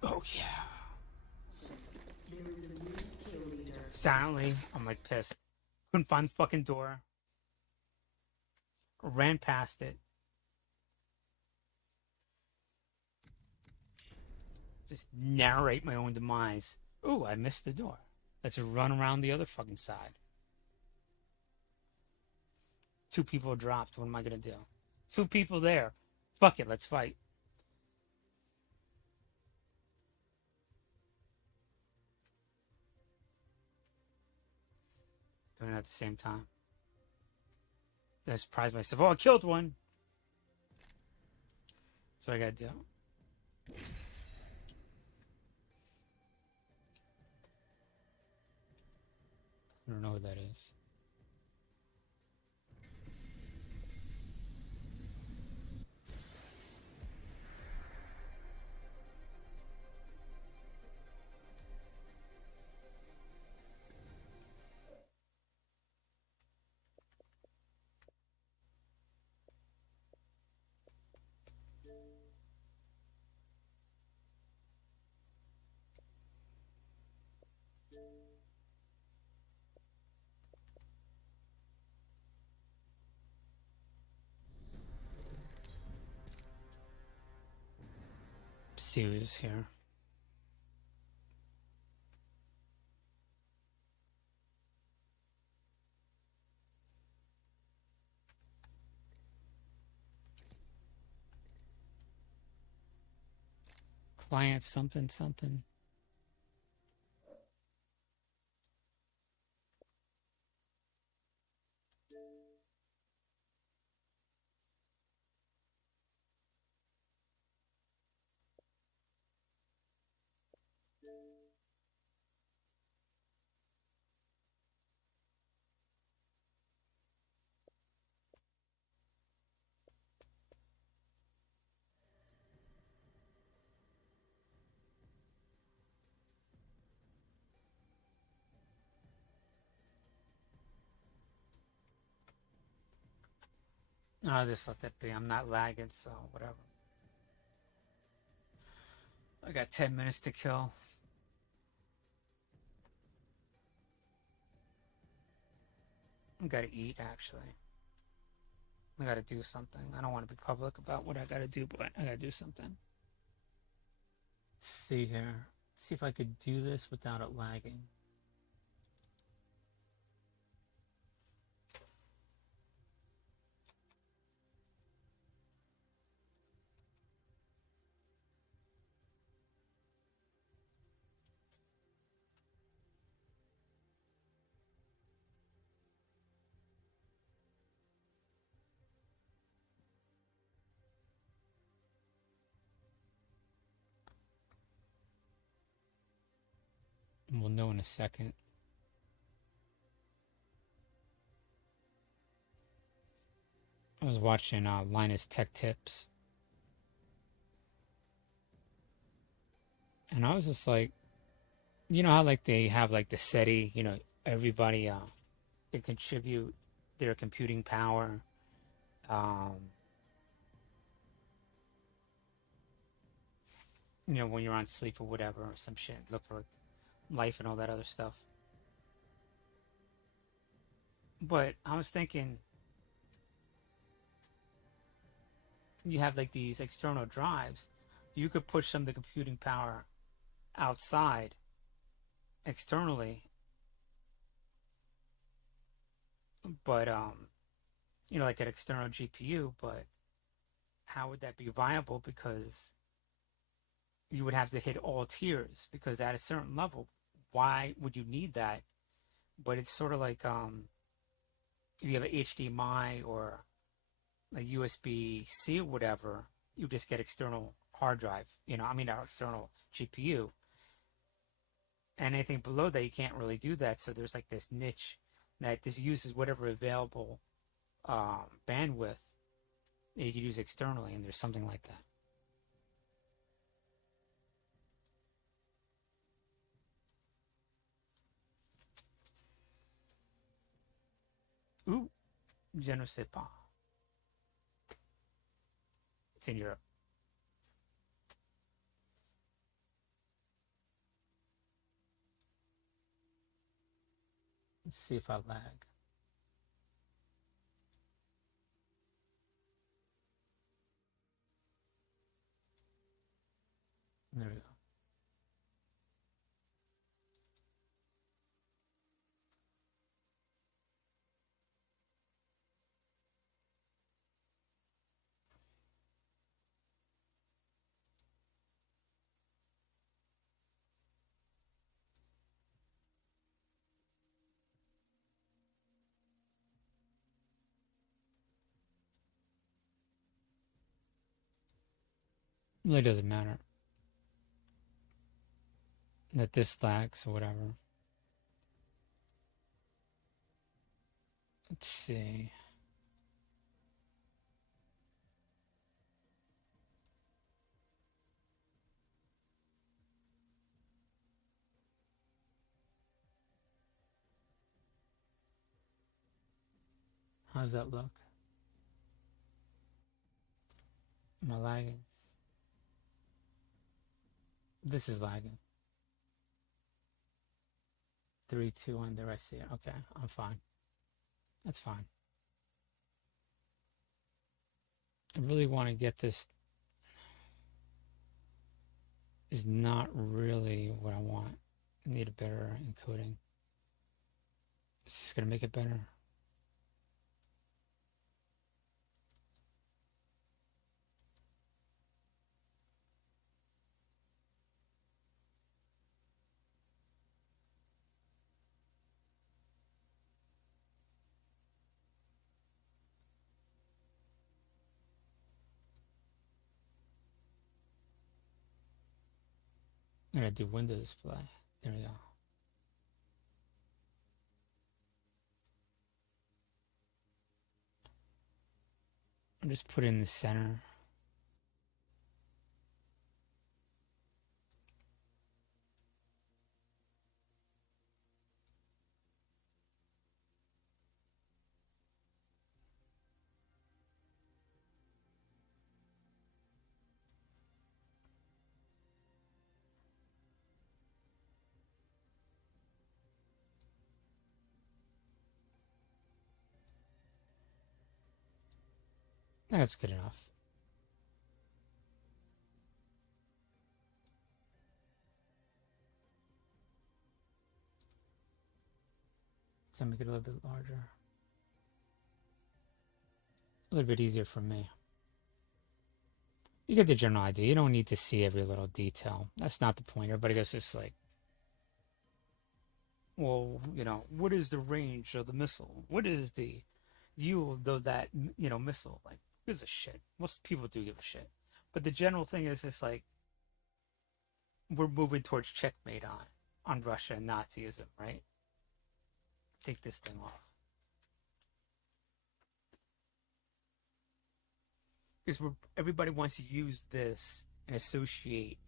Oh, yeah. There is a new kill leader. Silently, I'm like pissed. Couldn't find the fucking door. Ran past it. Just narrate my own demise. Ooh, I missed the door. Let's run around the other fucking side. 2 people dropped. What am I gonna do? 2 people there. Fuck it, let's fight. Doing it at the same time. Then I surprised myself. Oh, I killed one. That's what I gotta do. I don't know who that is. See who's here. Client something something. I'll just let that be. I'm not lagging, so whatever. I got 10 minutes to kill. I gotta eat, actually. I gotta do something. I don't want to be public about what I gotta do, but I gotta do something. Let's see here. See if I could do this without it lagging. We'll know in a second. I was watching Linus Tech Tips. And I was just like, you know how like they have like the SETI, you know, everybody can contribute their computing power. You know, when you're on sleep or whatever, or some shit, look for life and all that other stuff. But I was thinking, you have like these external drives, you could push some of the computing power outside externally, but you know, like an external GPU. But how would that be viable? Because you would have to hit all tiers, because at a certain level, why would you need that? But it's sort of like if you have an HDMI or like USB-C or whatever, you just get external hard drive, you know, I mean, our external GPU. And anything below that, you can't really do that. So there's like this niche that just uses whatever available bandwidth that you can use externally, and there's something like that. Ooh, je ne sais pas. It's in Europe. Let's see if I lag. There we go. It really doesn't matter that this lags or whatever. Let's see. How does that look? Am I lagging? This is lagging. 3, 2, 1. There, I see it. Okay, I'm fine. That's fine. I really want to get this. Is not really what I want. I need a better encoding. Is this gonna make it better? I'm gonna do window display. There we go. I'm just put it in the center. That's good enough. Can I make it a little bit larger? A little bit easier for me. You get the general idea. You don't need to see every little detail. That's not the point. Everybody goes just like, well, you know, what is the range of the missile? What is the view of that, you know, missile? Like, who gives a shit? Most people do give a shit. But the general thing is just like, we're moving towards checkmate on Russia and Nazism, right? Take this thing off. Because everybody wants to use this and associate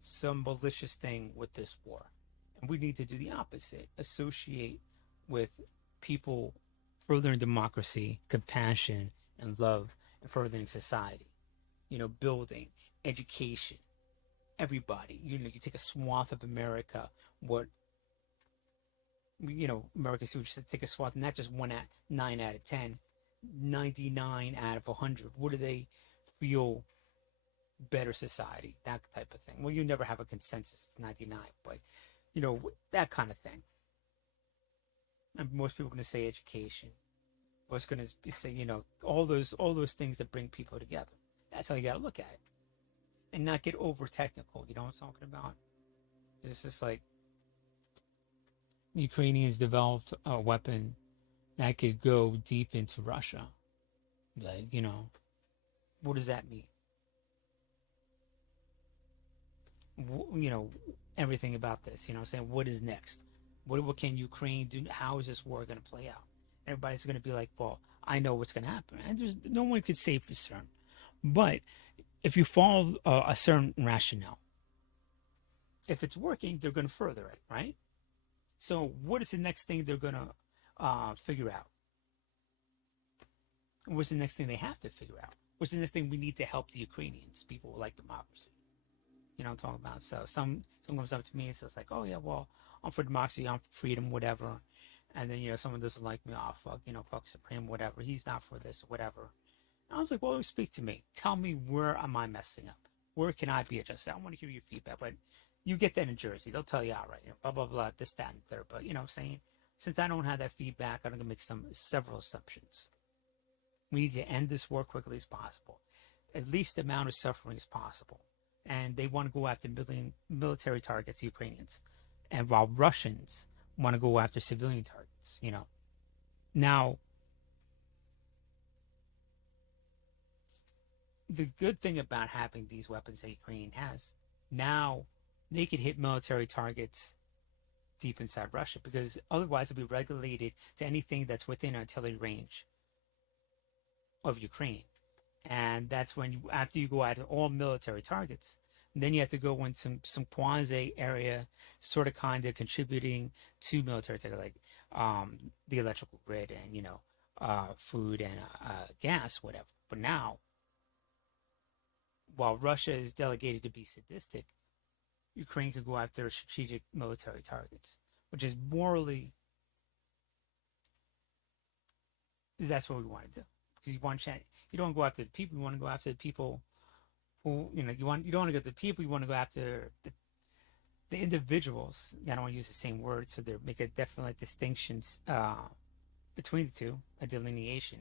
some malicious thing with this war. And we need to do the opposite. Associate with people furthering democracy, compassion, and love, and furthering society. You know, building, education, everybody. You know, you take a swath of America, America should take a swath, not just 9 out of 10, 99 out of 100. What do they feel better society? That type of thing. Well, you never have a consensus. It's 99, but you know, that kind of thing. And most people are going to say education. What's going to say, you know, all those things that bring people together. That's how you got to look at it, and not get over technical. You know what I'm talking about? It's just like the Ukrainians developed a weapon that could go deep into Russia. Like, you know, what does that mean? You know, everything about this, you know what I'm saying? What is next? What can Ukraine do? How is this war going to play out? Everybody's going to be like, well, I know what's going to happen. And there's no one could say for certain. But if you follow a certain rationale, if it's working, they're going to further it, right? So what is the next thing they're going to figure out? What's the next thing they have to figure out? What's the next thing we need to help the Ukrainians, people who like democracy? You know what I'm talking about? So someone comes up to me and says like, oh yeah, well, I'm for democracy, I'm for freedom, whatever. And then, you know, someone doesn't like me, oh fuck, you know, fuck Supreme, whatever. He's not for this, whatever. And I was like, well, speak to me. Tell me, where am I messing up? Where can I be adjusted? I want to hear your feedback. But you get that in Jersey. They'll tell you outright, you know, blah, blah, blah, this, that, and third. But, you know what I'm saying? Since I don't have that feedback, I'm going to make several assumptions. We need to end this war quickly as possible. At least the amount of suffering as possible. And they want to go after military targets, Ukrainians. And while Russians want to go after civilian targets, you know. Now, the good thing about having these weapons that Ukraine has, now they could hit military targets deep inside Russia, because otherwise it'll be regulated to anything that's within artillery range of Ukraine. And that's when, after you go after all military targets, then you have to go in some quasi area, sort of kind of contributing to military targets, like the electrical grid and, you know, food and gas, whatever. But now, while Russia is delegated to be sadistic, Ukraine could go after strategic military targets, which is morally, that's what we want to do. Because you don't go after the people, you want to go after the people who, you know, you don't want to go after the people, you want to go after the individuals. I don't want to use the same word, so they make a definite distinctions between the two, a delineation.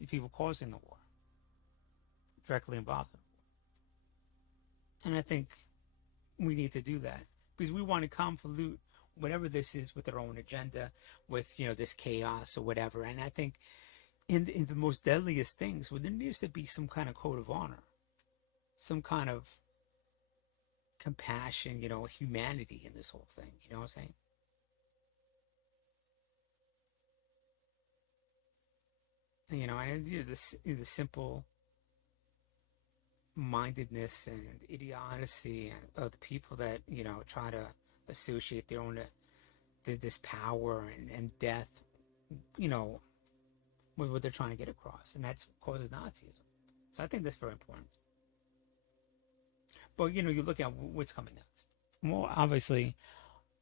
The people causing the war, directly involved in the war. And I think we need to do that, because we want to convolute whatever this is with their own agenda, with, you know, this chaos or whatever. And I think in the most deadliest things, well, there needs to be some kind of code of honor, some kind of compassion, you know, humanity in this whole thing. You know what I'm saying? You know, and the simple mindedness and idiocy of the people that, you know, try to associate their own this power and death, you know, with what they're trying to get across, and that causes Nazism. So I think that's very important. But, you know, you look at what's coming next. Well, obviously,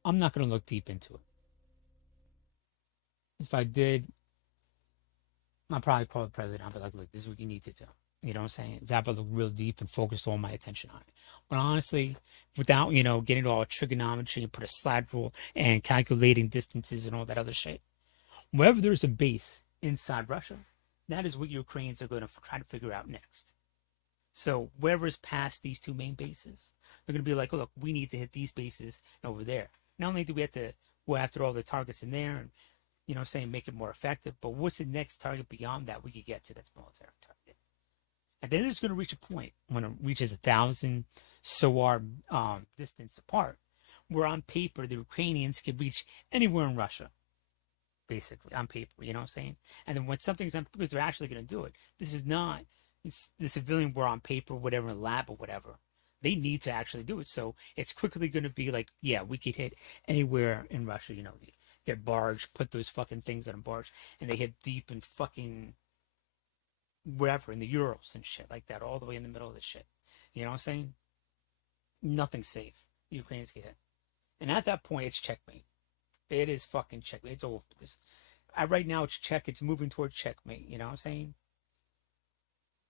I'm not going to look deep into it. If I did, I'd probably call the president. I'd be like, look, this is what you need to do. You know what I'm saying? That was real deep and focused all my attention on it. But honestly, without, you know, getting into all trigonometry and put a slide rule and calculating distances and all that other shit, wherever there's a base inside Russia, that is what Ukrainians are going to try to figure out next. So wherever's past these two main bases, they're going to be like, oh, look, we need to hit these bases over there. Not only do we have to go after all the targets in there and, you know, saying make it more effective, but what's the next target beyond that we could get to that's military target? And then it's going to reach a point when it reaches 1,000 SOAR distance apart, where on paper the Ukrainians could reach anywhere in Russia, basically, on paper, you know what I'm saying? And then when something's done, because they're actually going to do it, this is not the civilian war on paper, whatever, lab or whatever. They need to actually do it. So it's quickly going to be like, yeah, we could hit anywhere in Russia, you know, get barge, put those fucking things on a barge, and they hit deep in fucking wherever, in the Urals and shit like that, all the way in the middle of the shit. You know what I'm saying? Nothing's safe. The Ukrainians get hit. And at that point, it's checkmate. It is fucking checkmate. It's over. Right now, it's check. It's moving towards checkmate. You know what I'm saying?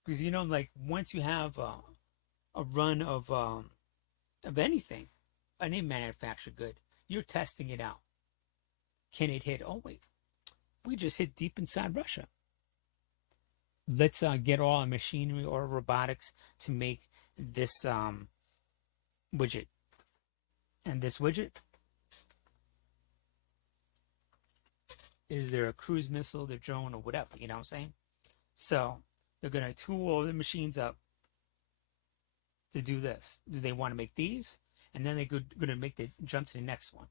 Because, you know, like, once you have a run of anything, any manufactured good, you're testing it out. Can it hit? Oh, wait. We just hit deep inside Russia. Let's get all our machinery or robotics to make this widget. And this widget, is there a cruise missile, the drone, or whatever, you know what I'm saying? So they're going to tool all the machines up to do this. Do they want to make these? And then they're going to make the jump to the next one.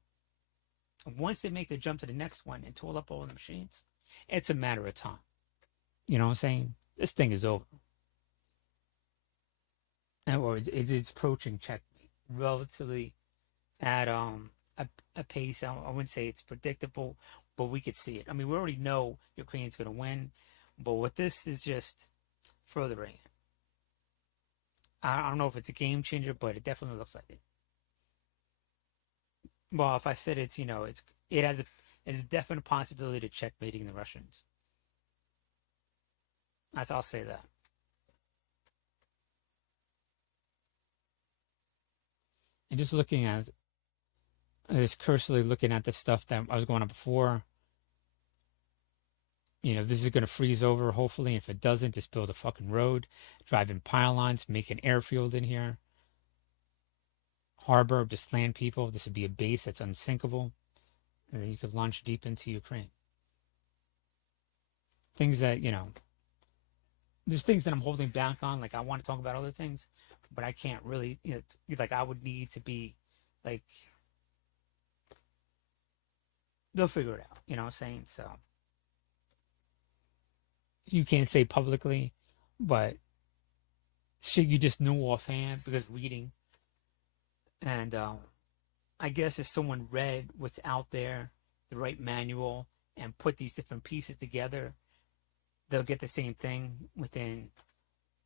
And once they make the jump to the next one and tool up all the machines, it's a matter of time. You know what I'm saying? This thing is over. Or it's approaching checkmate relatively at a pace. I wouldn't say it's predictable, but we could see it. I mean, we already know Ukraine's going to win, but what this is just furthering it. I don't know if it's a game changer, but it definitely looks like it. Well, if I said it's, you know, it has a definite possibility to checkmating the Russians. I'll say that. And just looking at this, cursorily looking at the stuff that I was going on before, you know, this is going to freeze over, hopefully. If it doesn't, just build a fucking road, drive in pylons, make an airfield in here. Harbor, just land people. This would be a base that's unsinkable. And then you could launch deep into Ukraine. Things that, you know, there's things that I'm holding back on. Like, I want to talk about other things, but I can't really, you know, like, I would need to be, like, they'll figure it out, you know what I'm saying? So, you can't say publicly, but shit you just knew offhand because reading. And I guess if someone read what's out there, the right manual, and put these different pieces together, they'll get the same thing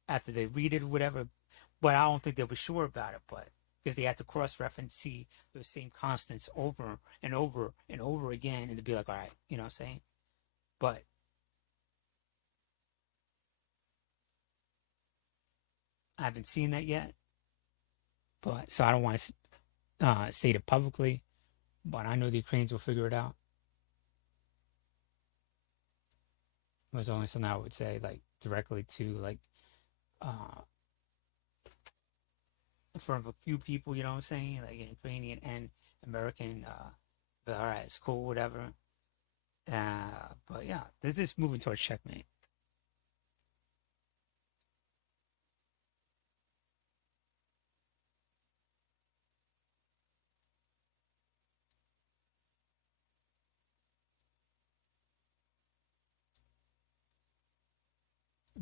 after they read it or whatever. But I don't think they'll be sure about it, but because they have to cross-reference, see those same constants over and over and over again, and to be like, all right, you know what I'm saying? But I haven't seen that yet. But so I don't want to state it publicly, but I know the Ukrainians will figure it out. It was only something I would say, like, directly to, like, in front of a few people, you know what I'm saying? Like, Ukrainian and American, but all right, it's cool, whatever. But yeah, this is moving towards checkmate.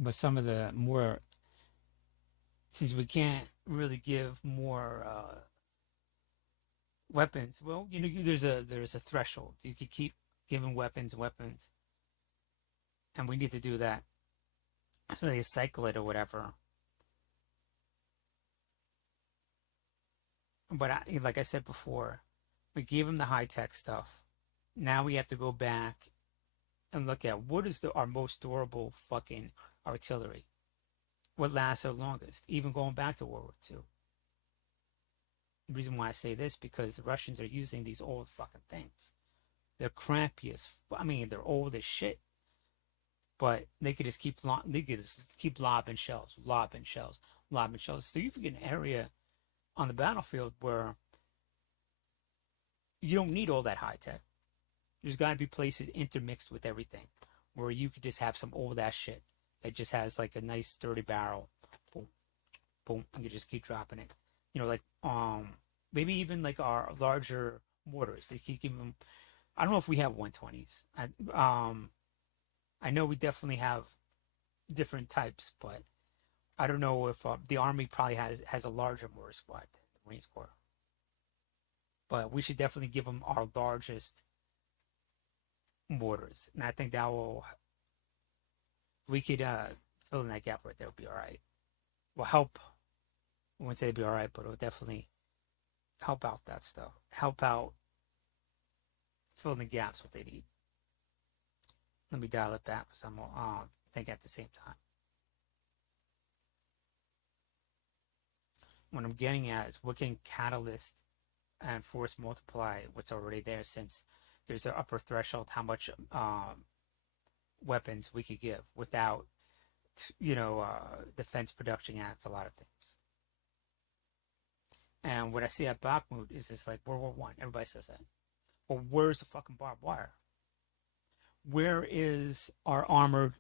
But some of the more, since we can't really give more weapons, well, you know, there's a threshold. You could keep giving weapons, and we need to do that. So they cycle it or whatever. But like I said before, we gave them the high-tech stuff. Now we have to go back and look at what is our most durable fucking artillery. what lasts the longest, even going back to World War II. The reason why I say this, because the Russians are using these old fucking things. They're crampy as, I mean, they're old as shit. But they could just keep lobbing shells. So you can get an area on the battlefield where you don't need all that high tech. There's got to be places intermixed with everything where you could just have some old ass shit that just has like a nice sturdy barrel. Boom, boom, and you just keep dropping it. You know, like maybe even like our larger mortars. They keep them. I don't know if we have 120s. I know we definitely have different types, but I don't know if the Army probably has a larger mortar squad than the Marine Corps. But we should definitely give them our largest mortars, and I think that will, we could fill in that gap right there. Would be all right. Will help. I wouldn't say it'd be all right, but it would definitely help out that stuff. Help out fill in the gaps what they need. Let me dial it back because I'm thinking at the same time. What I'm getting at is what can catalyst and force multiply what's already there, since there's an upper threshold how much weapons we could give without, Defense Production Act, a lot of things. And what I see at Bakhmut is just like World War I. Everybody says that. Well, where's the fucking barbed wire? Where is our armored?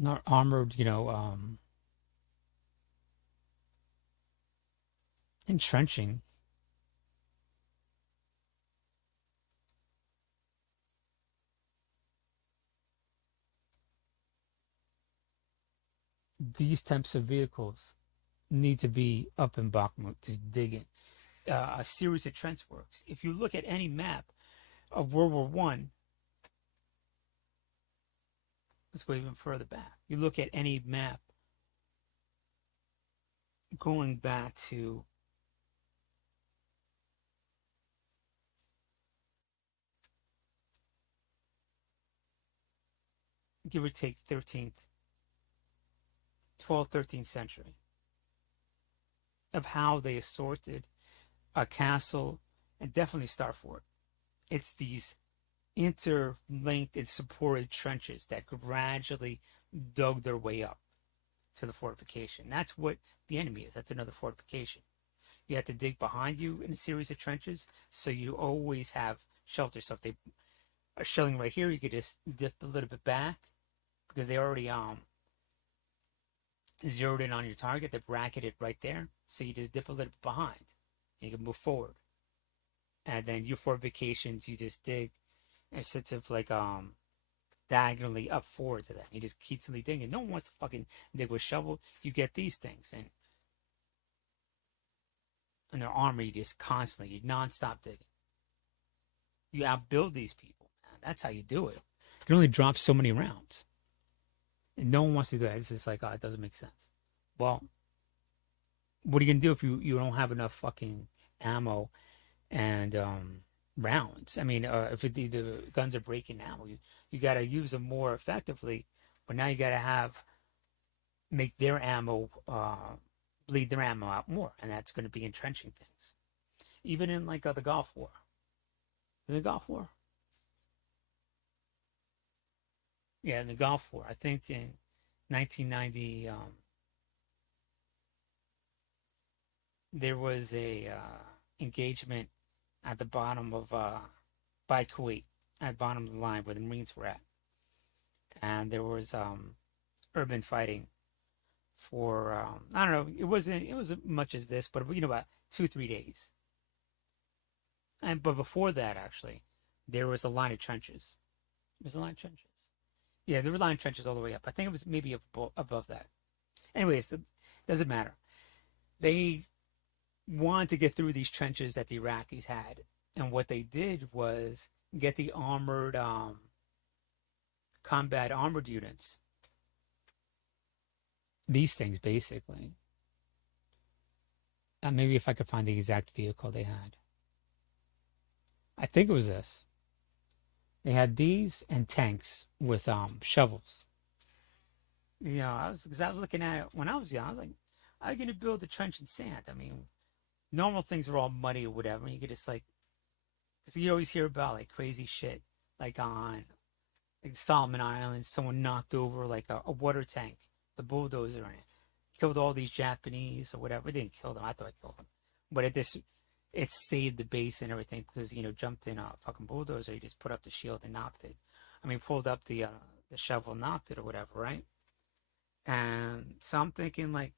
Not armored, entrenching. These types of vehicles need to be up in Bakhmut, just digging. A series of trench works. If you look at any map of World War One, let's go even further back. You look at any map going back to give or take 12th, 13th century, of how they assorted a castle and definitely Starfort. It's these interlinked and supported trenches that gradually dug their way up to the fortification. That's what the enemy is. That's another fortification. You have to dig behind you in a series of trenches, so you always have shelter. So if they are shelling right here, you could just dip a little bit back because they already zeroed in on your target. They bracketed right there, so you just dip a little bit behind and you can move forward. And then your fortifications, you just dig and sort of like diagonally up forward to that. You just constantly digging. No one wants to fucking dig with shovel. You get these things, and in their armor, you just constantly, you non-stop digging. You outbuild these people, man. That's how you do it. You can only drop so many rounds, and no one wants to do that. It's just like, it doesn't make sense. Well, what are you gonna do if you don't have enough fucking ammo and rounds? I mean, if the guns are breaking ammo, you got to use them more effectively. But now you got to make their ammo bleed their ammo out more, and that's going to be entrenching things. Even in like the Gulf War. Is it Gulf War? Yeah, in the Gulf War, I think in 1990, there was a engagement at the bottom of by Kuwait, at the bottom of the line where the Marines were at, and there was urban fighting for I don't know, it wasn't much as this, but about 2-3 days. But before that, actually, there was a line of trenches. There was a line of trenches. Yeah, there were line of trenches all the way up. I think it was maybe above that. Anyways, doesn't matter. They wanted to get through these trenches that the Iraqis had, and what they did was get the armored combat armored units these things basically. Maybe if I could find the exact vehicle they had. I think it was this. They had these and tanks with shovels. You know, I was looking at it when I was young. I was like, how are you gonna build a trench in sand? I mean, normal things are all muddy or whatever. You could just like, because you always hear about like crazy shit, like on like Solomon Islands, someone knocked over like a water tank, the bulldozer in it, killed all these Japanese or whatever. It didn't kill them. I thought it killed them, but it saved the base and everything because jumped in a fucking bulldozer. He just put up the shield and knocked it. I mean, pulled up the shovel, knocked it or whatever, right? And so I'm thinking like,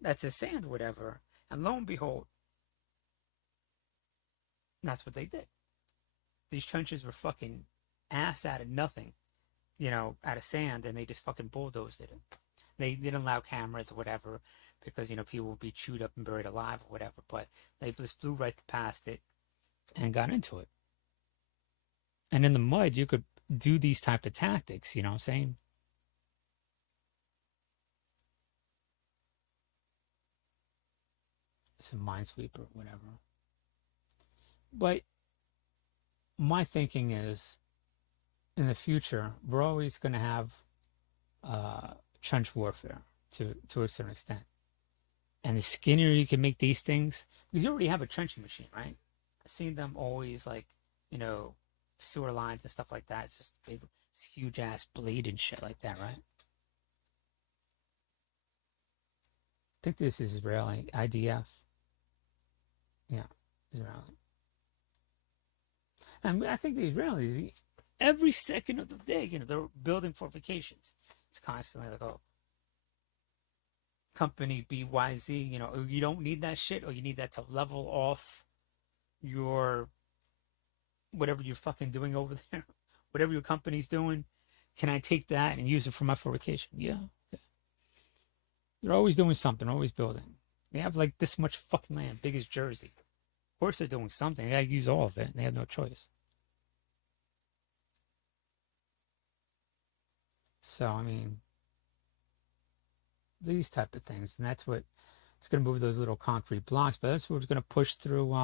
that's a sand, whatever. And lo and behold, that's what they did. These trenches were fucking ass out of nothing, out of sand, and they just fucking bulldozed it. They didn't allow cameras or whatever because, people would be chewed up and buried alive or whatever, but they just flew right past it and got into it. And in the mud, you could do these type of tactics, you know what I'm saying? Some minesweeper or whatever. But my thinking is, in the future, we're always going to have trench warfare to a certain extent. And the skinnier you can make these things, because you already have a trenching machine, right? I've seen them always like, sewer lines and stuff like that. It's just big, huge ass blade and shit like that, right? I think this is Israeli, IDF. Yeah, Israeli. And I think the Israelis, every second of the day, they're building fortifications. It's constantly like, oh, company BYZ, you don't need that shit, or you need that to level off your, whatever you're fucking doing over there, whatever your company's doing. Can I take that and use it for my fortification? Yeah. Okay. They're always doing something, always building. They have like this much fucking land, big as Jersey. Of course they're doing something. They gotta use all of it. They have no choice. So, I mean, these type of things. And that's what it's going to move those little concrete blocks. But that's what's going to push through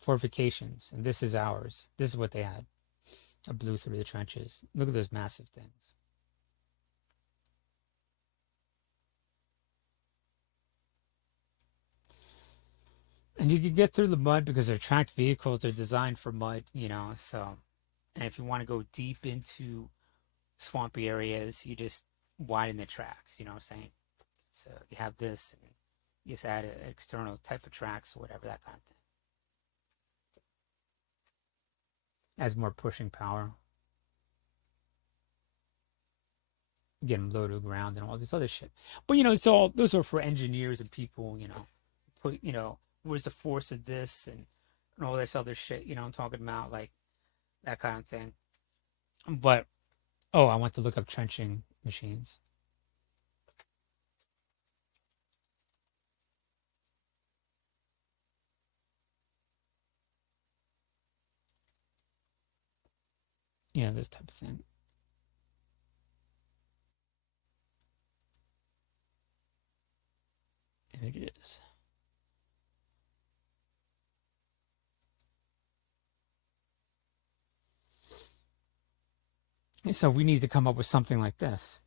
fortifications. And this is ours. This is what they had. I blew through the trenches. Look at those massive things. And you can get through the mud because they're tracked vehicles. They're designed for mud, so. And if you want to go deep into swampy areas, you just widen the tracks, you know what I'm saying? So you have this, and you just add an external type of tracks or whatever, that kind of thing. Adds more pushing power. Get them low to the ground and all this other shit. But, it's all, those are for engineers and people, put, where's the force of this and all this other shit, I'm talking about, like, that kind of thing. But, oh, I want to look up trenching machines. Yeah, this type of thing. Images. And so we need to come up with something like this.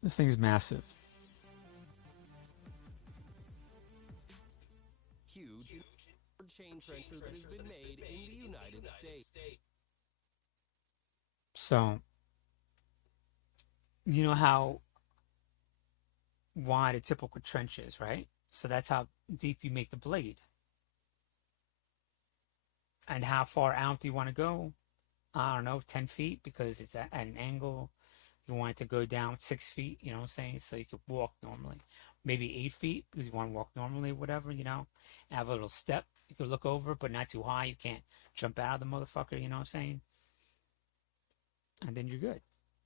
This thing is massive. Huge chain trencher that has been made in the United States. So, you know how wide a typical trench is, right? So that's how deep you make the blade. And how far out do you want to go? I don't know, 10 feet, because it's at an angle. You want it to go down 6 feet, you know what I'm saying? So you could walk normally. Maybe 8 feet, because you want to walk normally, whatever, Have a little step. You could look over, but not too high. You can't jump out of the motherfucker, you know what I'm saying? And then you're good.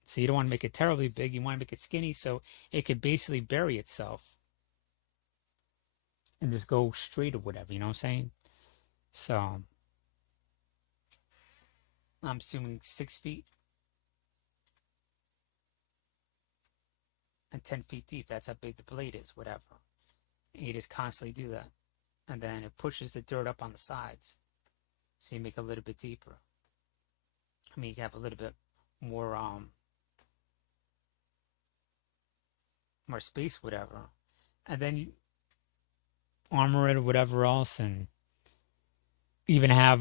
So you don't want to make it terribly big. You want to make it skinny so it could basically bury itself. And just go straight or whatever, you know what I'm saying? So I'm assuming 6 feet. and 10 feet deep. That's how big the blade is, whatever. And you just constantly do that. And then it pushes the dirt up on the sides. So you make it a little bit deeper. I mean, you have a little bit more more space, whatever. And then you armor it or whatever else, and even have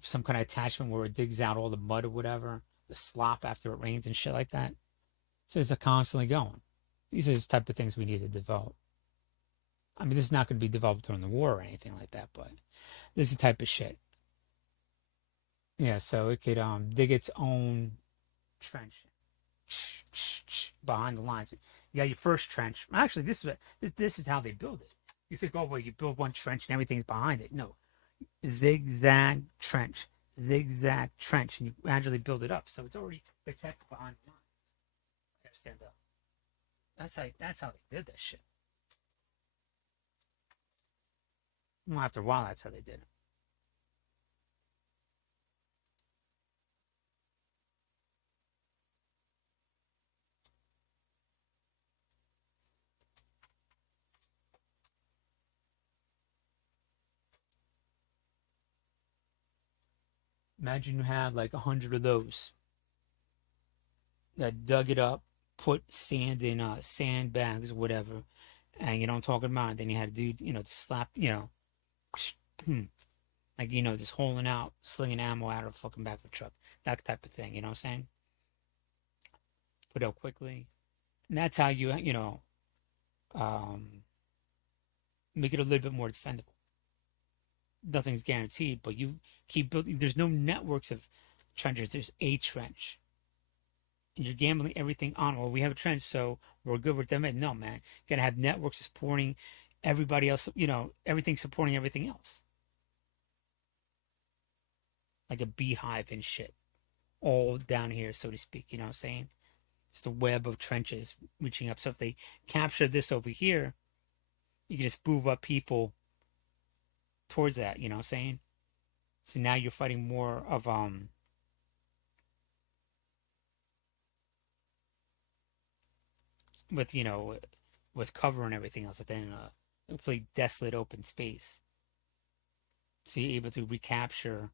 some kind of attachment where it digs out all the mud or whatever, the slop after it rains and shit like that. So it's constantly going. These are the type of things we need to develop. I mean, this is not going to be developed during the war or anything like that, but this is the type of shit. Yeah, so it could dig its own trench behind the lines. You got your first trench. Actually, this is how they build it. You think, oh, well, you build one trench and everything's behind it. No. Zigzag trench. Zigzag trench. And you gradually build it up. So it's already protected behind the lines. You understand that? That's how they did that shit. Well, after a while, that's how they did it. Imagine you had like 100 of those that dug it up, put sand in sandbags or whatever, and you know what I'm talking about. Then you had to do, to slap, like, just holing out, slinging ammo out of a fucking back of a truck, that type of thing. You know what I'm saying? Put out quickly, and that's how you make it a little bit more defendable. Nothing's guaranteed, but you keep building. There's no networks of trenches. There's a trench. And you're gambling everything on, well, we have a trench, so we're good with them. No, man. You got to have networks supporting everybody else, everything supporting everything else. Like a beehive and shit. All down here, so to speak, you know what I'm saying? It's the web of trenches reaching up. So if they capture this over here, you can just move up people towards that, you know what I'm saying? So now you're fighting more of with cover and everything else, than a complete desolate open space. So you're able to recapture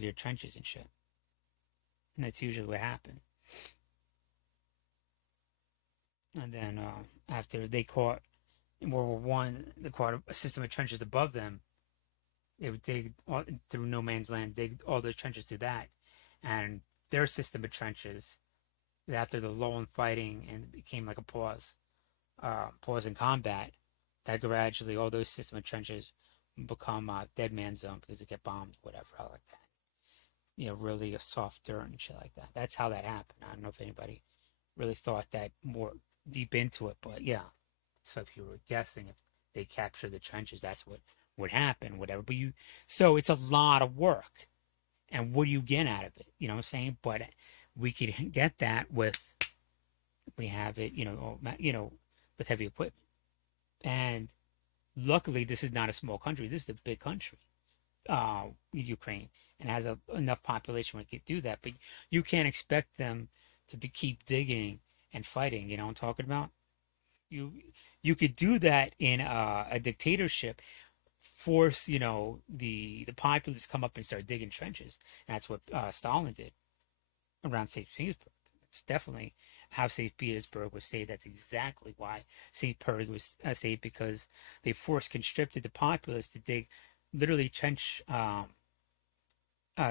your trenches and shit. And that's usually what happened. And then after they caught in World War I, they caught a system of trenches above them. They would dig through no man's land, dig all those trenches through that. And their system of trenches, after the lull in fighting and it became like a pause in combat, that gradually all those system of trenches become dead man zone because they get bombed, whatever, like that. Really a soft dirt and shit like that. That's how that happened. I don't know if anybody really thought that more deep into it, but yeah. So if you were guessing if they captured the trenches, that's what would happen, whatever. But so it's a lot of work. And what do you get out of it? You know what I'm saying? But we could get that we have it, with heavy equipment. And luckily, this is not a small country. This is a big country, Ukraine, and has enough population where it could do that. But you can't expect them to keep digging and fighting. You know what I'm talking about? You could do that in a dictatorship, force, the populace to come up and start digging trenches. And that's what Stalin did around St. Petersburg. It's definitely how St. Petersburg was saved. That's exactly why St. Petersburg was saved, because they conscripted the populace to dig literally trench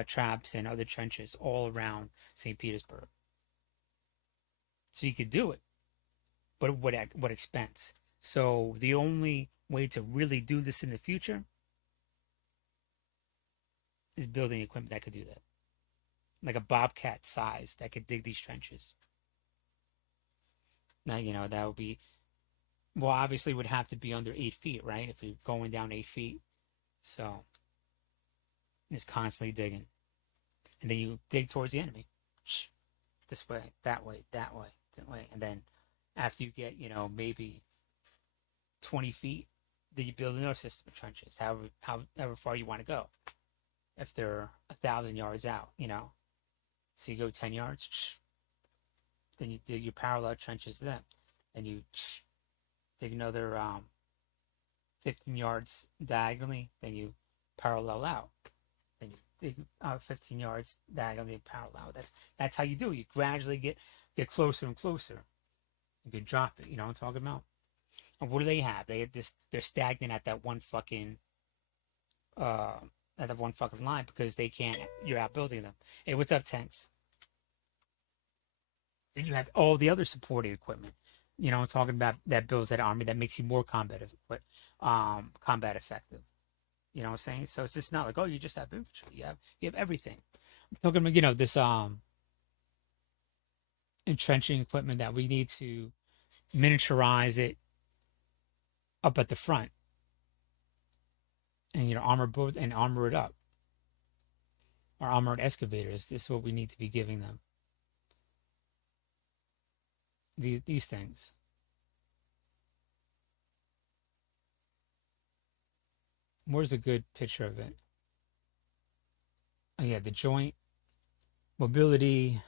traps and other trenches all around St. Petersburg. So you could do it. But what expense? So the only way to really do this in the future is building equipment that could do that. Like a Bobcat size that could dig these trenches. Now, that would be, well, obviously it would have to be under 8 feet, right? If you're going down 8 feet. So it's constantly digging. And then you dig towards the enemy. This way, that way, that way, that way. And then after you get, maybe 20 feet, then you build another system of trenches, however far you want to go. If they're 1,000 yards out, So you go 10 yards, then you dig your parallel trenches to them. then you dig another 15 yards diagonally, then you parallel out. Then you dig 15 yards diagonally parallel. That's how you do it. You gradually get closer and closer. You can drop it. You know what I'm talking about? And what do they have? They have this. They're stagnant at that one fucking line because they can't. You're outbuilding them. Hey, what's up, tanks? Then you have all the other supporting equipment. You know, I'm talking about that builds that army that makes you more combat effective. You know what I'm saying? So it's just not like, oh, you just have infantry. You have everything. I'm talking about, you know, this entrenching equipment that we need to miniaturize it up at the front. And, you know, armor it up. Or armored excavators. This is what we need to be giving them. These things. Where's a good picture of it? Oh yeah, the joint mobility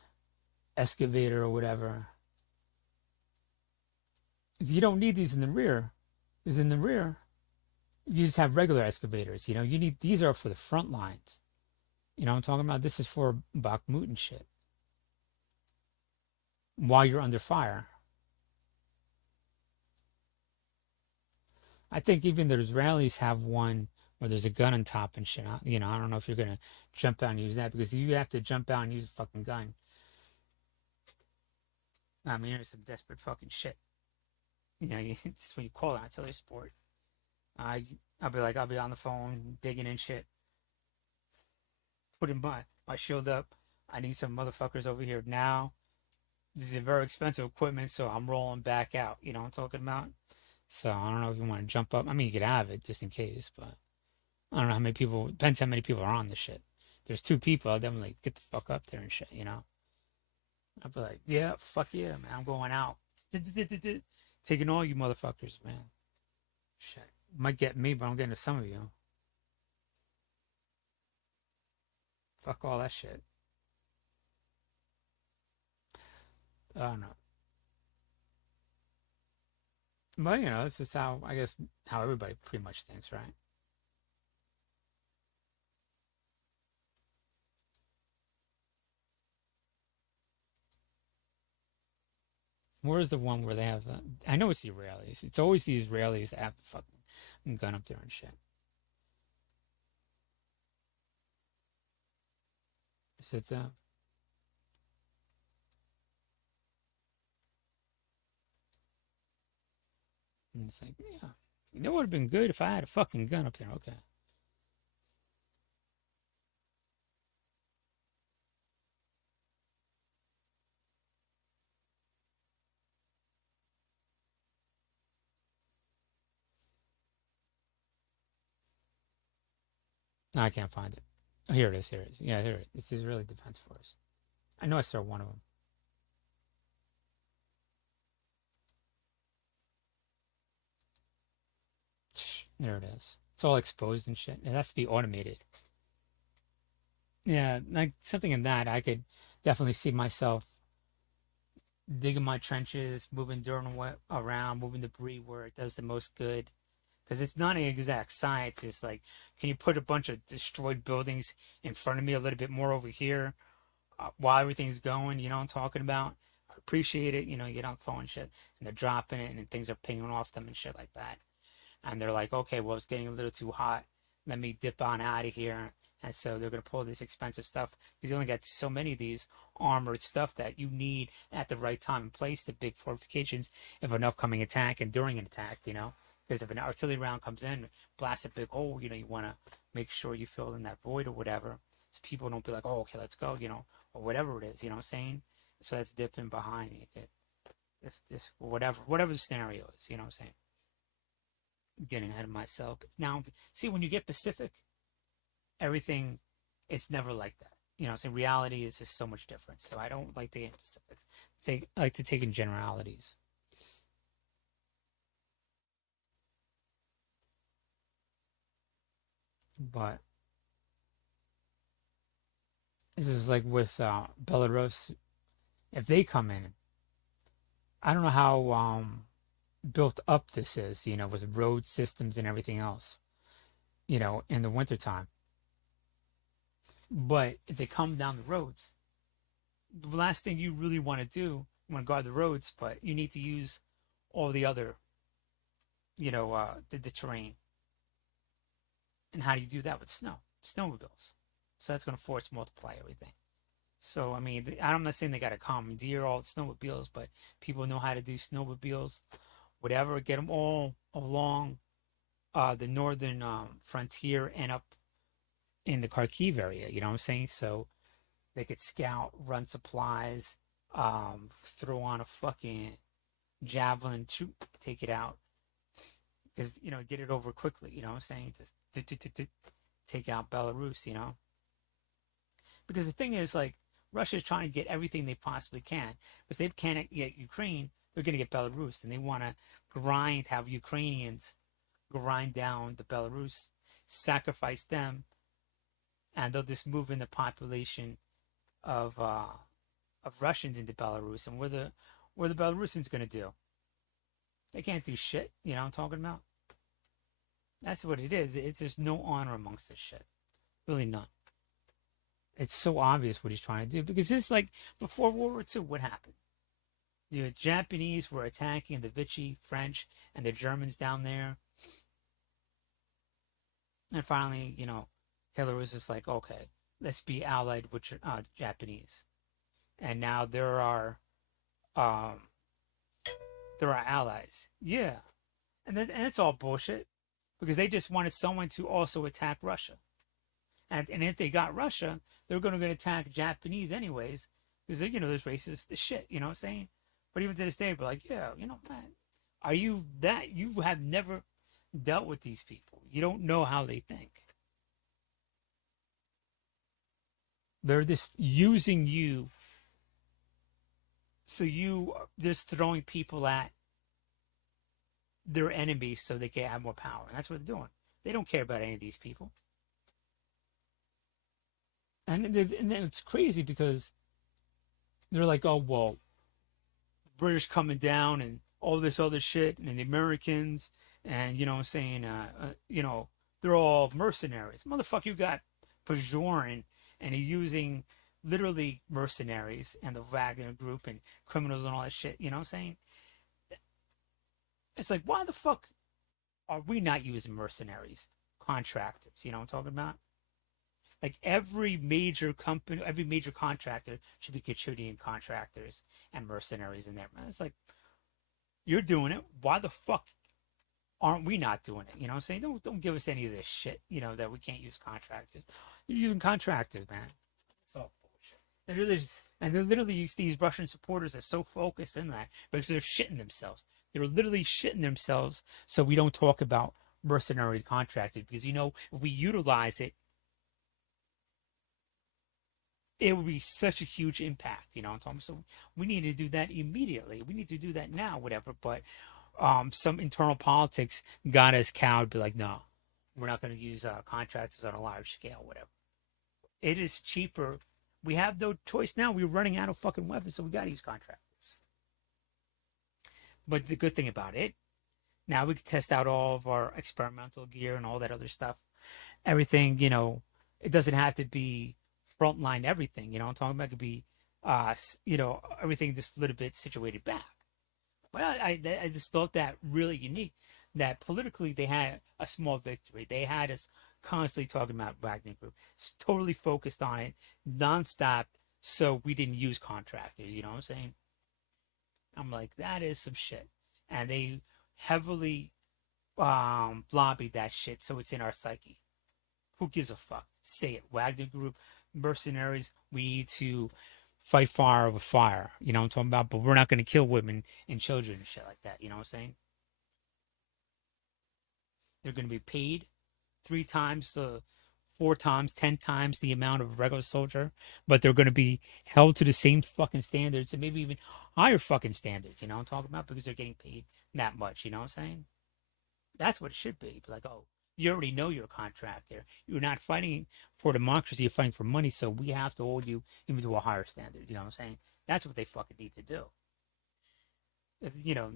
excavator or whatever. You don't need these in the rear. Because in the rear, you just have regular excavators. You know, these are for the front lines. You know what I'm talking about? This is for Bakhmut and shit. While you're under fire. I think even the Israelis have one where there's a gun on top and shit. You know, I don't know if you're going to jump out and use that because you have to jump out and use a fucking gun. I mean, it's some desperate fucking shit. You know, it's when you call out artillery support. I'll be on the phone digging in shit. Putting my shield up. I need some motherfuckers over here now. This is a very expensive equipment, so I'm rolling back out. You know what I'm talking about? So I don't know if you want to jump up. I mean, you could have it just in case, but I don't know how many people. Depends how many people are on this shit. There's 2 people. I'll definitely get the fuck up there and shit. You know. I'll be like, yeah, fuck yeah, man. I'm going out. Taking all you motherfuckers, man. Shit. Might get me, but I'm getting to some of you. Fuck all that shit. I don't know. But, you know, this is how everybody pretty much thinks, right? Where's the one where they have... I know it's the Israelis. It's always the Israelis that have the fucking gun up there and shit. Is it them? And it's like, yeah. That would have been good if I had a fucking gun up there. Okay. No, I can't find it. Oh, here it is. Here it is. Yeah, here it is. It's Israeli Defense Force. I know I saw one of them. There it is. It's all exposed and shit. It has to be automated. Yeah, like something in that, I could definitely see myself digging my trenches, moving dirt around, moving debris where it does the most good. Because it's not an exact science. It's like, can you put a bunch of destroyed buildings in front of me a little bit more over here while everything's going? You know what I'm talking about? I appreciate it. You know, you get on the phone and shit, and they're dropping it, and things are pinging off them and shit like that. And they're like, okay, well, it's getting a little too hot. Let me dip on out of here. And so they're going to pull this expensive stuff because you only got so many of these armored stuff that you need at the right time and place the big fortifications of an upcoming attack and during an attack, you know. Because if an artillery round comes in, blasts a big hole, you know, you want to make sure you fill in that void or whatever. So people don't be like, oh, okay, let's go, you know, or whatever it is, you know what I'm saying? So that's dipping behind you. If this, whatever the scenario is, you know what I'm saying? Getting ahead of myself. Now, see, when you get Pacific, everything, it's never like that. You know, so reality is just so much different. So I don't like to get specifics. I like to take in generalities. But this is like with Belarus. If they come in I don't know how built up this is, with road systems and everything else, in the wintertime. But if they come down the roads, the last thing you really want to do, you want to guard the roads, but you need to use all the other, the terrain. And how do you do that with snow? Snowmobiles. So that's going to force multiply everything. So, I mean, I'm not saying they got to commandeer all the snowmobiles, but people know how to do snowmobiles, whatever, get them all along the northern frontier and up in the Kharkiv area, you know what I'm saying? So they could scout, run supplies, throw on a fucking javelin, shoot, take it out. Because, get it over quickly, you know what I'm saying? Just take out Belarus, Because the thing is, like, Russia's trying to get everything they possibly can. Because they can't get Ukraine, they're going to get Belarus. And they want to have Ukrainians grind down the Belarus, sacrifice them, and they'll just move in the population of Russians into Belarus. And what are the Belarusians going to do? They can't do shit, you know what I'm talking about? That's what it is. There's no honor amongst this shit. Really none. It's so obvious what he's trying to do. Because it's like, before World War II, what happened? The Japanese were attacking the Vichy French and the Germans down there. And finally, Hitler was just like, okay, let's be allied with Japanese. And now there are allies. Yeah. And it's all bullshit. Because they just wanted someone to also attack Russia. And if they got Russia, they're going to attack Japanese anyways. Because, there's racist shit, you know what I'm saying? But even to this day, we're like, yeah, man, are you that? You have never dealt with these people. You don't know how they think. They're just using you. So you are just throwing people at their enemies so they can have more power. And that's what they're doing. They don't care about any of these people. And it's crazy because they're like, oh, well, British coming down and all this other shit and the Americans and, saying, they're all mercenaries. Motherfucker, you got Bajoran and he's using literally mercenaries and the Wagner group and criminals and all that shit. You know what I'm saying? It's like, why the fuck are we not using mercenaries, contractors? You know what I'm talking about? Like every major company, every major contractor should be contributing contractors and mercenaries in there. Man, it's like, you're doing it. Why the fuck aren't we not doing it? You know what I'm saying? Don't give us any of this shit, that we can't use contractors. You're using contractors, man. It's all bullshit. They're literally, these Russian supporters are so focused in that because they're shitting themselves. They're literally shitting themselves so we don't talk about mercenary contractors because, if we utilize it, it would be such a huge impact, what I'm talking about? So we need to do that immediately. We need to do that now, whatever. But some internal politics got us cowed, be like, no, we're not going to use contractors on a large scale, whatever. It is cheaper. We have no choice now. We're running out of fucking weapons, so we got to use contractors. But the good thing about it, now we can test out all of our experimental gear and all that other stuff. Everything, it doesn't have to be frontline everything, I'm talking about. It could be, everything just a little bit situated back. But I just thought that really unique, that politically they had a small victory. They had us constantly talking about Wagner Group. It's totally focused on it, nonstop, so we didn't use contractors, you know what I'm saying? I'm like, that is some shit. And they heavily lobbied that shit, so it's in our psyche. Who gives a fuck? Say it. Wagner Group, mercenaries, we need to fight fire with fire. You know what I'm talking about? But we're not going to kill women and children and shit like that. You know what I'm saying? They're going to be paid 3 times, 4 times, 10 times the amount of a regular soldier, but they're going to be held to the same fucking standards and maybe even higher fucking standards, you know what I'm talking about? Because they're getting paid that much, you know what I'm saying? That's what it should be. Like, oh, you already know you're a contractor. You're not fighting for democracy, you're fighting for money, so we have to hold you even to a higher standard, you know what I'm saying? That's what they fucking need to do. You know,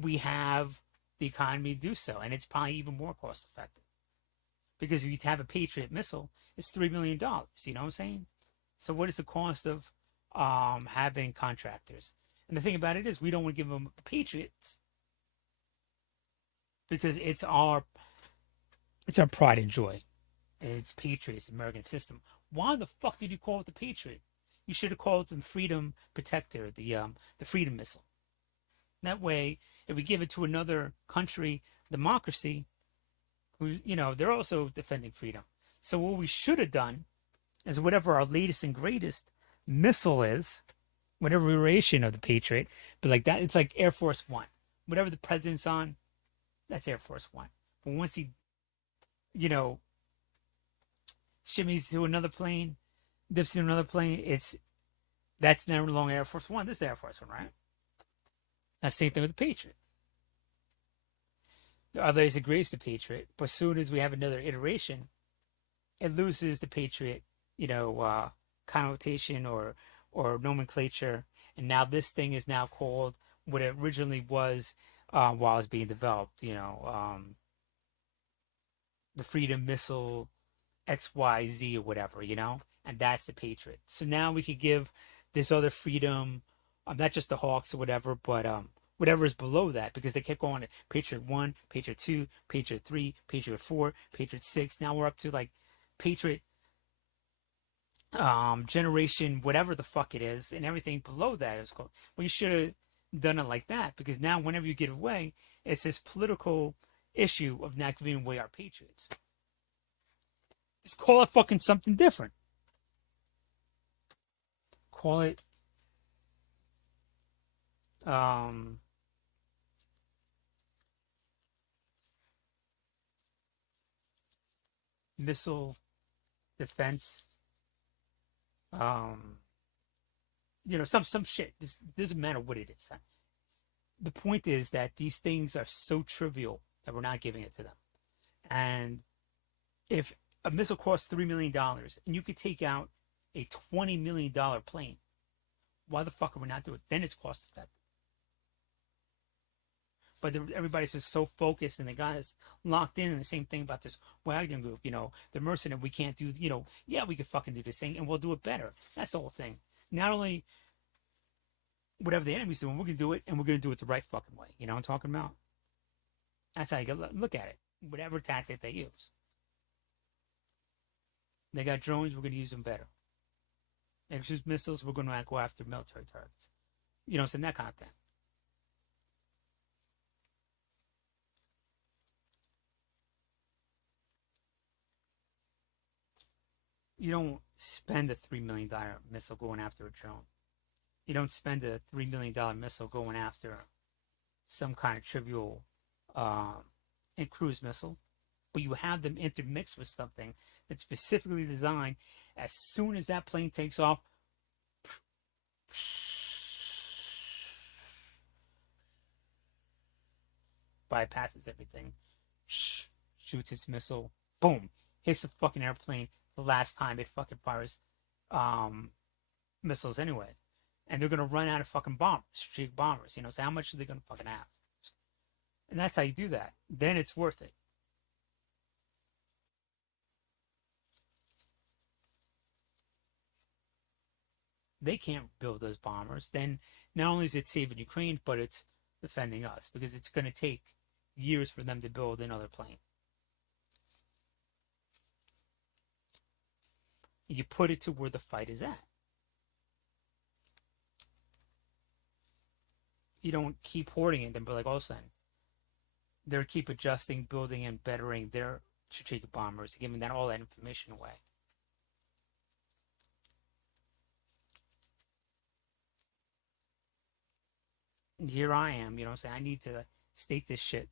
we have the economy to do so, and it's probably even more cost effective. Because if you have a Patriot missile, it's $3 million. You know what I'm saying? So what is the cost of having contractors? And the thing about it is, we don't want to give them Patriots because it's our pride and joy. It's Patriots, American system. Why the fuck did you call it the Patriot? You should have called it the Freedom Protector, the Freedom Missile. That way, if we give it to another country, democracy, who, you know, they're also defending freedom. So what we should have done is whatever our latest and greatest missile is, whatever iteration of the Patriot, but like that, it's like Air Force One. Whatever the president's on, that's Air Force One. But once he, you know, shimmies to another plane, dips to another plane, that's no longer Air Force One. This is Air Force One, right? That's the same thing with the Patriot. The other is agrees the Patriot, but as soon as we have another iteration, it loses the Patriot, you know, connotation or nomenclature, and now this thing is now called what it originally was while it was being developed. You know, the Freedom Missile XYZ or whatever, you know, and that's the Patriot. So now we could give this other freedom, not just the Hawks or whatever, but whatever is below that, because they kept going to Patriot 1, Patriot 2, Patriot 3, Patriot 4, Patriot 6. Now we're up to like Patriot generation, whatever the fuck it is, and everything below that is called. Well, you should have done it like that, because now whenever you give away, it's this political issue of not giving away our Patriots. Just call it fucking something different. Call it missile defense, you know, some shit. This doesn't matter what it is. The point is that these things are so trivial that we're not giving it to them. And if a missile costs $3 million and you could take out a $20 million plane, why the fuck are we not doing it? Then it's cost effective. But everybody's just so focused, and they got us locked in. And the same thing about this Wagner group, you know, the mercenary. We can't do, you know, yeah, we could fucking do this thing, and we'll do it better. That's the whole thing. Not only whatever the enemy's doing, we're gonna do it, and we're gonna do it the right fucking way. You know what I'm talking about? That's how you gotta look at it. Whatever tactic they use, they got drones. We're gonna use them better. They use missiles. We're gonna go after military targets. You know, so that kind of thing. You don't spend a $3 million missile going after a drone. You don't spend a $3 million missile going after some kind of trivial cruise missile. But you have them intermixed with something that's specifically designed. As soon as that plane takes off, bypasses everything, shoots its missile, boom, hits the fucking airplane. The last time it fucking fires missiles anyway. And they're going to run out of fucking bombers, strategic bombers, you know, so how much are they going to fucking have? And that's how you do that. Then it's worth it. They can't build those bombers. Then not only is it saving Ukraine, but it's defending us, because it's going to take years for them to build another plane. You put it to where the fight is at. You don't keep hoarding it, then be like, all of a sudden, they're keep adjusting, building, and bettering their strategic bombers, giving that all that information away. And here I am, you know what I'm saying? I need to state this shit.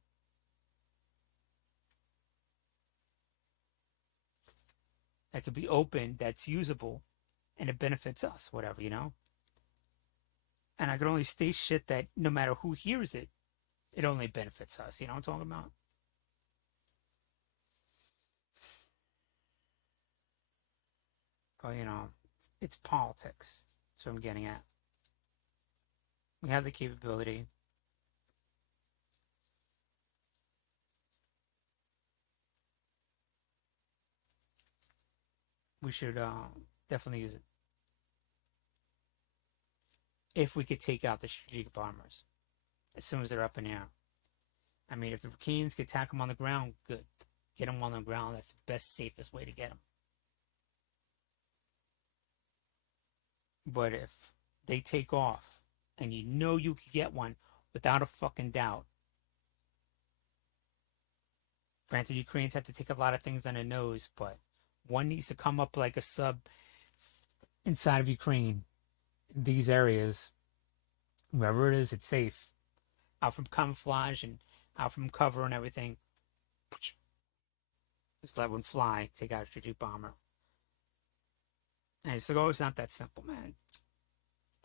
That could be open, that's usable, and it benefits us, whatever, you know? And I can only state shit that no matter who hears it, it only benefits us, you know what I'm talking about? But, you know, it's politics. That's what I'm getting at. We have the capability. We should definitely use it. If we could take out the strategic bombers as soon as they're up in the air. I mean, if the Canes could attack them on the ground, good. Get them on the ground. That's the best, safest way to get them. But if they take off, and you know you could get one without a fucking doubt. Granted, Ukrainians have to take a lot of things on the nose, but one needs to come up like a sub inside of Ukraine. In these areas, wherever it is, it's safe. Out from camouflage and out from cover and everything. Just let one fly, take out a strategic bomber. And it's like, oh, it's not that simple, man.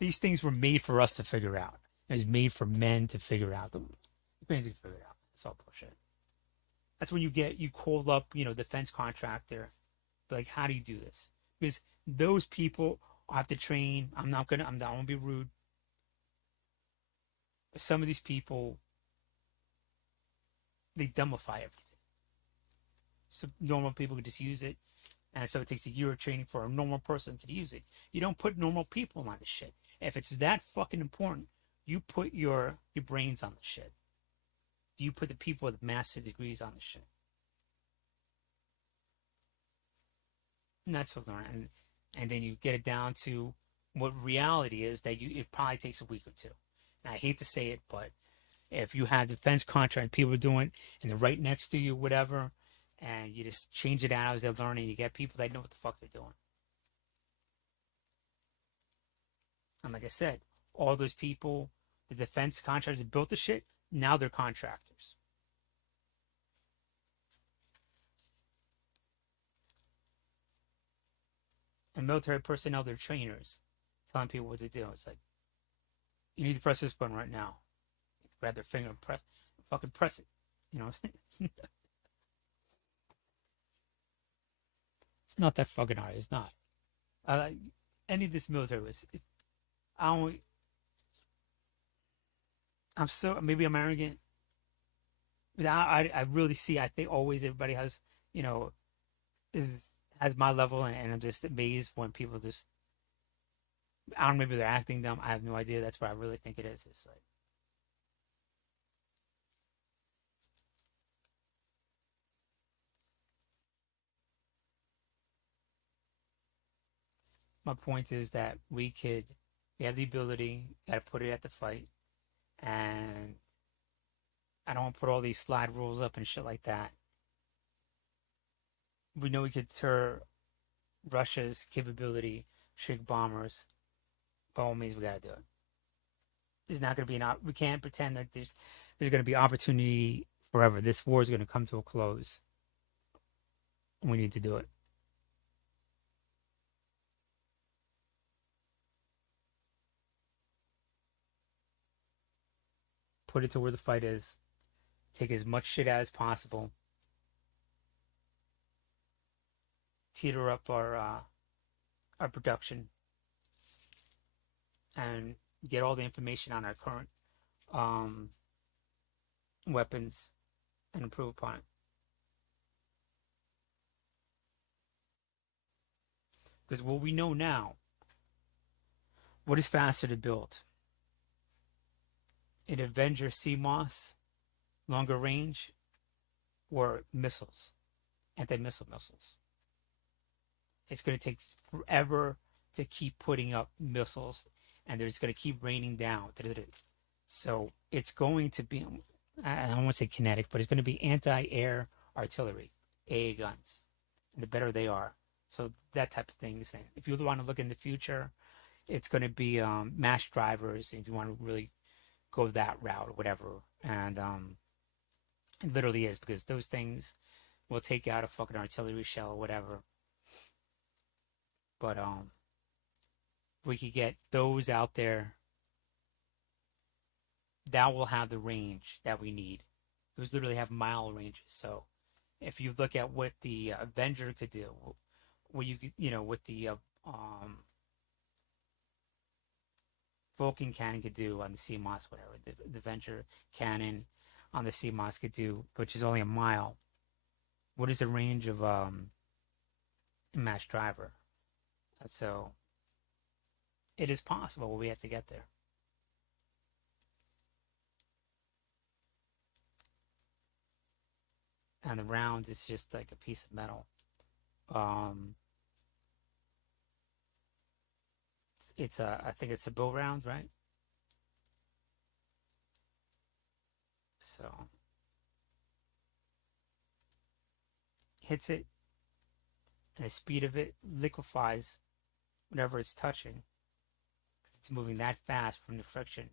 These things were made for us to figure out. It was made for men to figure out. The Ukrainians can figure it out. It's all bullshit. That's when you call up, defense contractor. But like, how do you do this? Because those people have to train. I'm not gonna be rude. Some of these people, they dumbify everything. So normal people could just use it. And so it takes a year of training for a normal person to use it. You don't put normal people on the shit. If it's that fucking important, you put your brains on the shit. You put the people with master degrees on the shit. And that's what learn. And then you get it down to what reality is that it probably takes a week or two. And I hate to say it, but if you have defense contract, people are doing it, and they're right next to you, whatever, and you just change it out as they're learning, you get people that know what the fuck they're doing. And like I said, all those people, the defense contractors that built the shit, now they're contractors. And military personnel, they're trainers, telling people what to do. It's like, you need to press this button right now. Grab their finger and fucking press it. It's not that fucking hard. It's not. Any of this military was. Maybe I'm arrogant, but I really see. I think always everybody has, has my level, and I'm just amazed when people just. I don't know, maybe they're acting dumb. I have no idea. That's what I really think it is. It's like. My point is that we have the ability, got to put it at the fight, and I don't want to put all these slide rules up and shit like that. We know we could deter Russia's capability, strategic bombers. By all means, we got to do it. There's not going to be we can't pretend that there's going to be opportunity forever. This war is going to come to a close. We need to do it. Put it to where the fight is. Take as much shit out as possible. Teeter up our production. And get all the information on our current weapons and improve upon it. Because what we know now, what is faster to build? An Avenger CMOS, longer range, or missiles, anti-missile missiles. It's going to take forever to keep putting up missiles, and they're just going to keep raining down. So it's going to be, I don't want to say kinetic, but it's going to be anti-air artillery, AA guns, and the better they are. So that type of thing. If you want to look in the future, it's going to be mass drivers, if you want to really go that route or whatever. And it literally is, because those things will take out a fucking artillery shell or whatever. But we could get those out there that will have the range that we need. Those literally have mile ranges. So if you look at what the Avenger could do, what you could, with the Vulcan cannon could do on the CMOS, whatever. The Venture cannon on the CMOS could do, which is only a mile. What is the range of a match driver? So it is possible, but we have to get there. And the round is just like a piece of metal. It's I think it's a bow round, right? So hits it, and the speed of it liquefies whatever it's touching. It's moving that fast from the friction,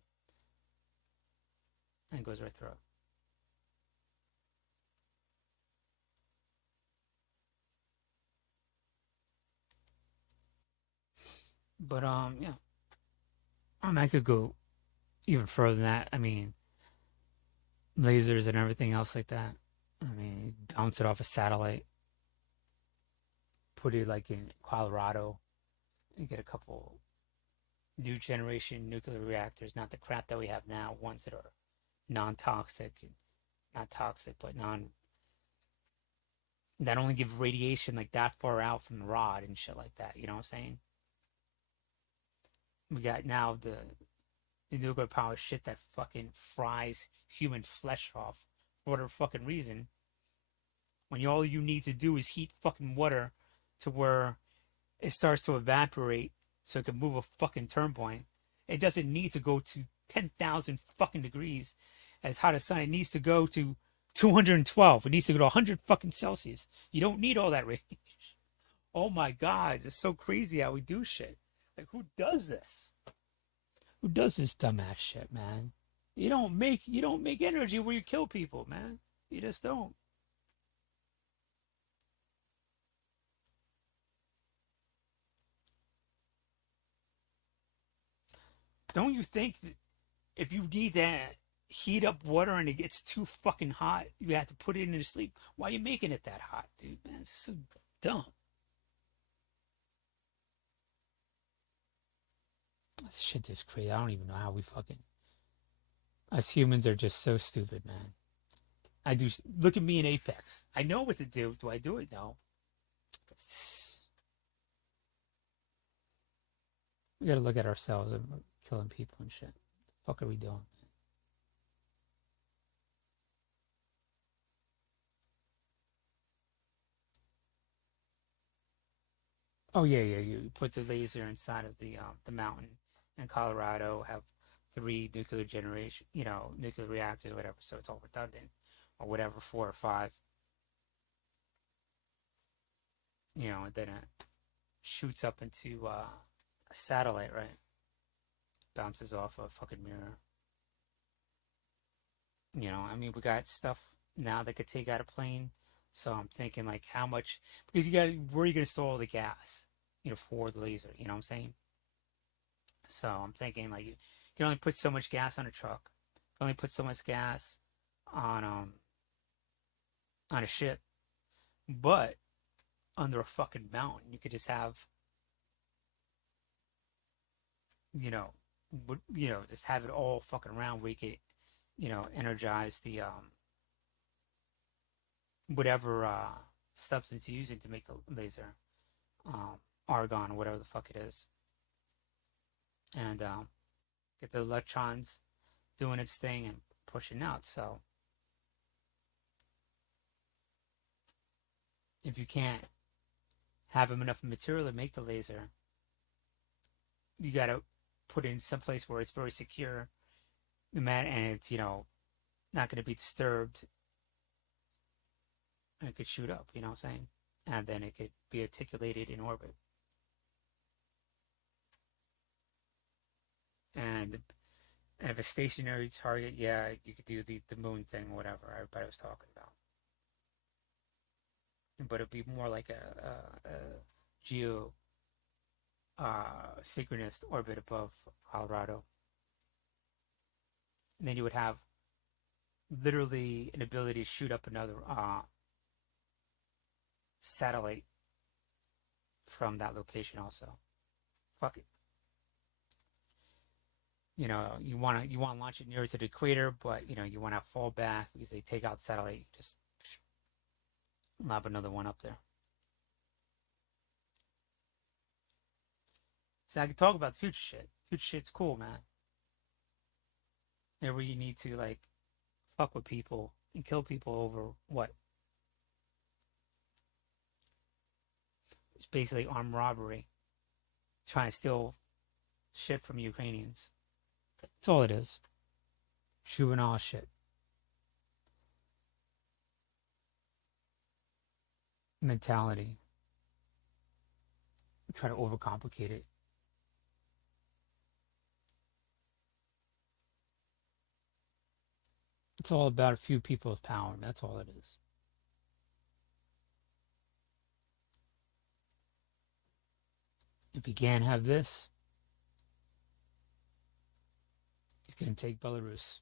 and it goes right through it. But yeah. I mean, I could go even further than that. I mean, lasers and everything else like that. I mean, bounce it off a satellite, put it like in Colorado, and get a couple new generation nuclear reactors, not the crap that we have now, ones that are non-toxic, not toxic, but that only give radiation like that far out from the rod and shit like that. You know what I'm saying? We got now the nuclear power shit that fucking fries human flesh off for whatever fucking reason. When all you need to do is heat fucking water to where it starts to evaporate so it can move a fucking turbine. It doesn't need to go to 10,000 fucking degrees as hot as sun. It needs to go to 212. It needs to go to 100 fucking Celsius. You don't need all that radiation. Oh my God, it's so crazy how we do shit. Like, who does this? Who does this dumbass shit, man? You don't make energy where you kill people, man. You just don't. Don't you think that if you need to heat up water and it gets too fucking hot, you have to put it in to sleep? Why are you making it that hot, dude? Man, it's so dumb. This shit is crazy. I don't even know how we fucking... Us humans are just so stupid, man. I do... Look at me in Apex. I know what to do. Do I do it? No. We gotta look at ourselves and killing people and shit. The fuck are we doing, man? Oh yeah. You put the laser inside of the mountain in Colorado. Have 3 nuclear generation, nuclear reactors, or whatever. So it's all redundant, or whatever, 4 or 5. And then it shoots up into a satellite, right? Bounces off a fucking mirror. I mean, we got stuff now that could take out a plane. So I'm thinking, like, how much... Because where are you going to store all the gas, for the laser, you know what I'm saying? So I'm thinking, like, you can only put so much gas on a truck. You can only put so much gas on a ship. But under a fucking mountain, you could just have, just have it all fucking around where you could, energize the, whatever substance you're using to make the laser, argon or whatever the fuck it is, and get the electrons doing its thing and pushing out. So if you can't have enough material to make the laser, you gotta put it in some place where it's very secure, and it's not going to be disturbed. It could shoot up, you know what I'm saying? And then it could be articulated in orbit. And if a stationary target, yeah, you could do the moon thing or whatever everybody was talking about. But it'd be more like a geo synchronous orbit above Colorado. And then you would have literally an ability to shoot up another satellite from that location also. Fuck it. you know, you want to launch it nearer to the equator, but you know, you want to fall back because they take out the satellite. Just lob another one up there. So I can talk about the future shit. Future shit's cool, man. There where you need to like fuck with people and kill people over what? It's basically armed robbery. Trying to steal shit from Ukrainians. That's all it is. Juvenile shit. Mentality. We try to overcomplicate it. It's all about a few people with power. That's all it is. If he can't have this, he's going to take Belarus.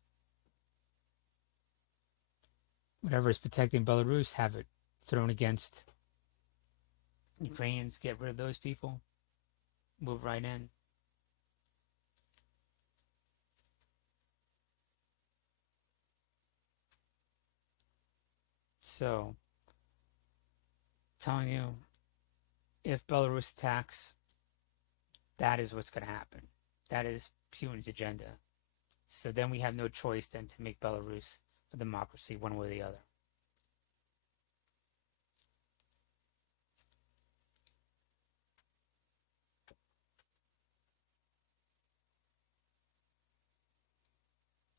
Whatever is protecting Belarus, have it thrown against Ukrainians. Get rid of those people. Move right in. So, telling you, if Belarus attacks, that is what's going to happen. That is Putin's agenda. So then we have no choice then to make Belarus a democracy one way or the other.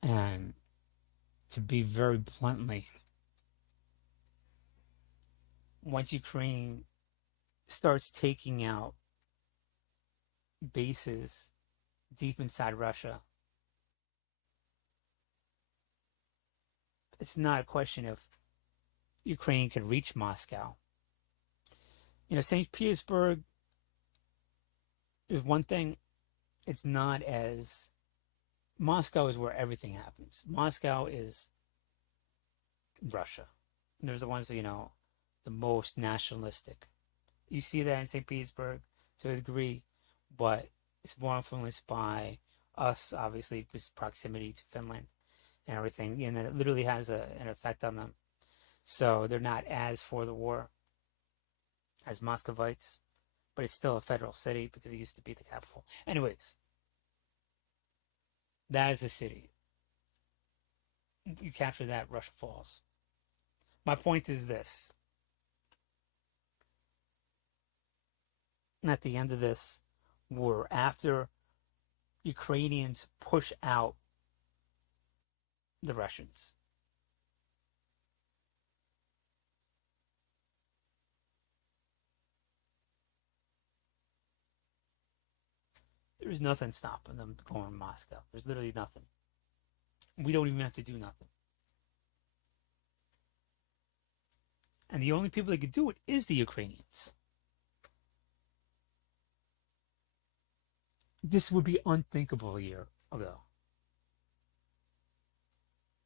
And to be very bluntly, once Ukraine starts taking out bases deep inside Russia, it's not a question of Ukraine can reach Moscow. You know, St. Petersburg is one thing. It's not as... Moscow is where everything happens. Moscow is Russia. And there's the ones that, you know, the most nationalistic. You see that in St. Petersburg to a degree, but it's more influenced by us, obviously, with proximity to Finland and everything, and it literally has an effect on them. So they're not as for the war as Muscovites, but it's still a federal city because it used to be the capital. Anyways, that is a city. You capture that, Russia falls. My point is this. At the end of this war, after Ukrainians push out the Russians, there's nothing stopping them going to Moscow. There's literally nothing. We don't even have to do nothing. And the only people that could do it is the Ukrainians. This would be unthinkable a year ago.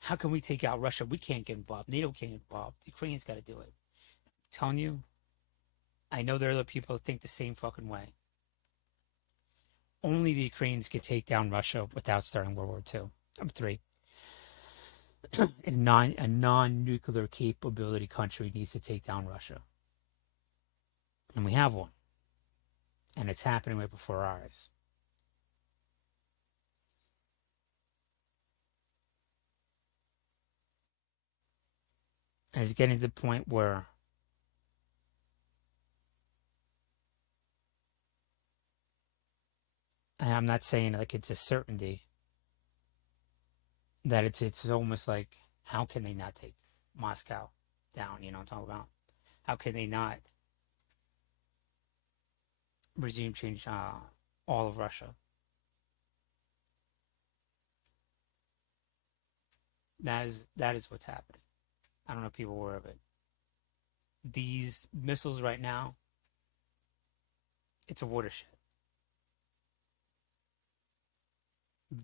How can we take out Russia? We can't get involved. NATO can't get involved. The Ukrainians got to do it. I'm telling you, I know there are other people that think the same fucking way. Only the Ukrainians could take down Russia without starting World War II. Number 3. A non-nuclear capability country needs to take down Russia. And we have one. And it's happening right before our eyes. And it's getting to the point where and I'm not saying like it's a certainty that it's almost like, how can they not take Moscow down? You know what I'm talking about? How can they not regime change all of Russia? That is what's happening. I don't know if people are aware of it. These missiles right now, it's a watershed.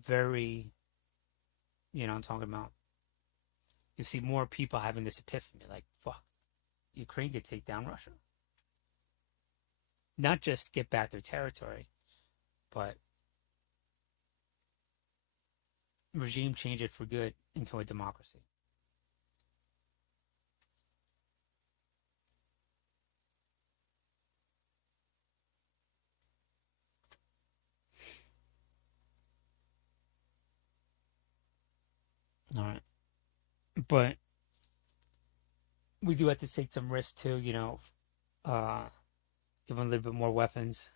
Very, you know what I'm talking about? You see more people having this epiphany, like, fuck, Ukraine could take down Russia. Not just get back their territory, but regime change it for good into a democracy. All right. But we do have to take some risks too, you know, give them a little bit more weapons.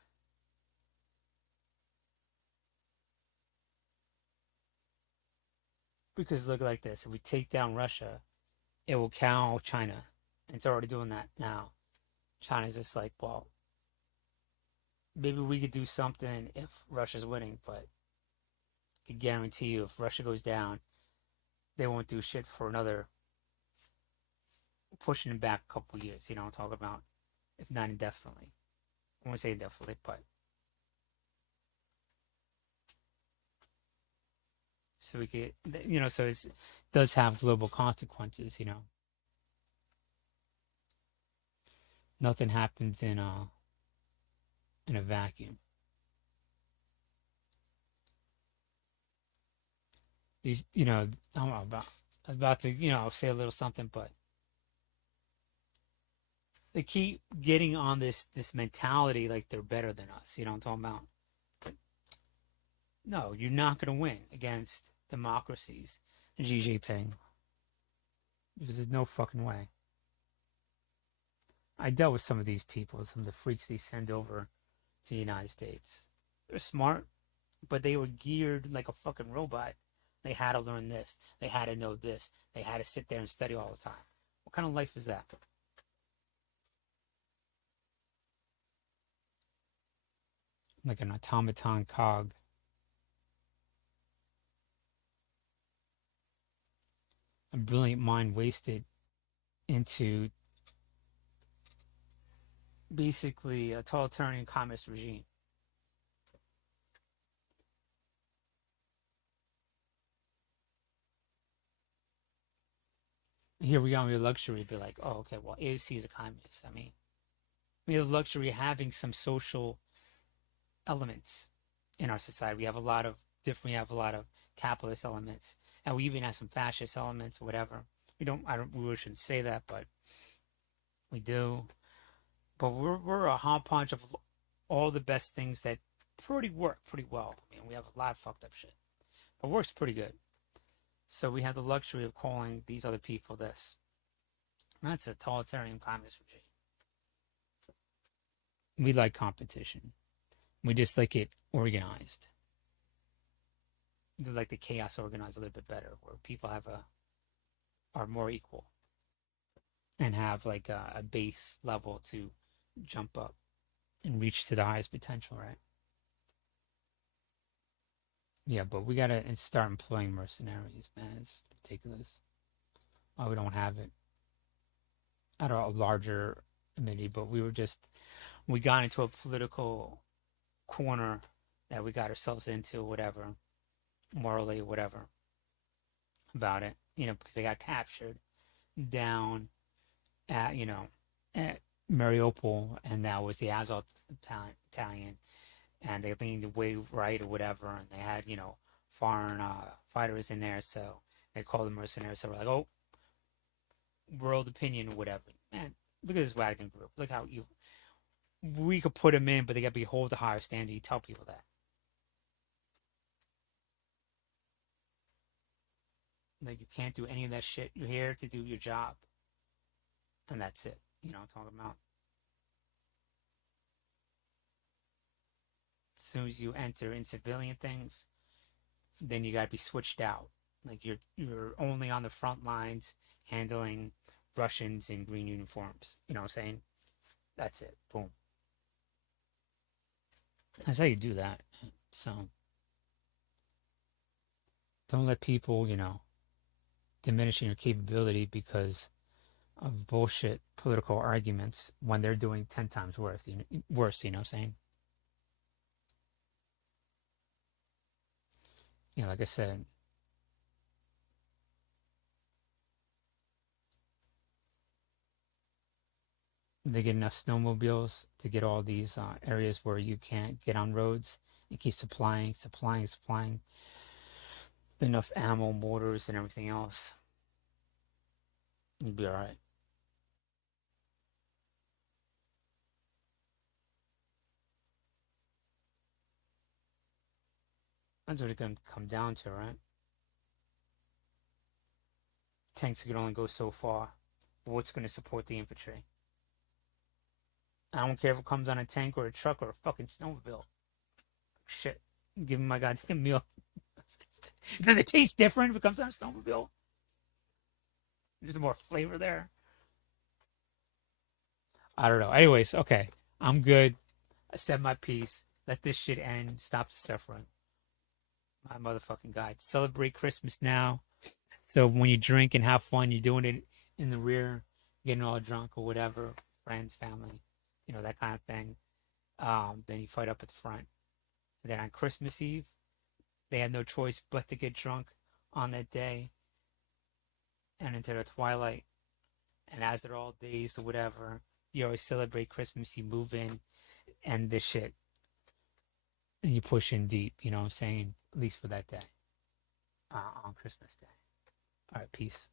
Because look like this, if we take down Russia, it will cow China. And it's already doing that now. China's just like, well, maybe we could do something if Russia's winning, but I can guarantee you if Russia goes down, they won't do shit for another, pushing it back a couple years, you know what I'm talking about? If not indefinitely. I won't say indefinitely, but. So we could, you know, so it does have global consequences, you know. Nothing happens in a vacuum. These, you know, I don't know I was about to, you know, say a little something, but they keep getting on this mentality like they're better than us. You know what I'm talking about? But no, you're not going to win against democracies and Xi Jinping. There's no fucking way. I dealt with some of these people, some of the freaks they send over to the United States. They're smart, but they were geared like a fucking robot. They had to learn this. They had to know this. They had to sit there and study all the time. What kind of life is that? Like an automaton cog. A brilliant mind wasted into basically a totalitarian communist regime. Here we are with luxury, be like, oh, okay, well, AOC is a communist. I mean, we have luxury having some social elements in our society. We have a lot of capitalist elements, and we even have some fascist elements, whatever. We really shouldn't say that, but we do. But we're a hot punch of all the best things that work pretty well. I mean, we have a lot of fucked up shit, but works pretty good. So we have the luxury of calling these other people this. That's a totalitarian communist regime. We like competition. We just like it organized. We like the chaos organized a little bit better, where people are more equal and have like a base level to jump up and reach to the highest potential, right? Yeah, but we gotta start employing mercenaries, man. It's ridiculous. Why we don't have it at a larger committee, but we got into a political corner that we got ourselves into, whatever, morally, whatever, about it, you know, because they got captured down at, you know, at Mariupol, and that was the Azov battalion, and they leaned way right or whatever, and they had, you know, foreign fighters in there, so they called them mercenaries. So we're like, oh, world opinion or whatever. Man, look at this Wagner group. Look how we could put them in, but they got to be hold a higher standard. You tell people that. Like, you can't do any of that shit. You're here to do your job. And that's it. You know what I'm talking about? As soon as you enter in civilian things, then you got to be switched out. Like, you're only on the front lines handling Russians in green uniforms. You know what I'm saying? That's it. Boom. That's how you do that. So, don't let people, you know, diminishing your capability because of bullshit political arguments when they're doing 10 times worse, you know what I'm saying? You know, like I said, they get enough snowmobiles to get all these areas where you can't get on roads and keep supplying. enough ammo, mortars, and everything else, you'll be alright. That's what it's going to come down to, right? Tanks can only go so far. What's going to support the infantry? I don't care if it comes on a tank or a truck or a fucking snowmobile. Shit. Give me my goddamn meal. Does it taste different if it comes on a snowmobile? There's more flavor there. I don't know. Anyways, okay. I'm good. I said my piece. Let this shit end. Stop the suffering. My motherfucking God. Celebrate Christmas now. So when you drink and have fun, you're doing it in the rear, getting all drunk or whatever, friends, family, you know, that kind of thing. Then you fight up at the front. And then on Christmas Eve, they had no choice but to get drunk on that day and into the twilight. And as they're all dazed or whatever, you always celebrate Christmas. You move in and this shit. And you push in deep, you know what I'm saying? At least for that day. On Christmas Day. All right, peace.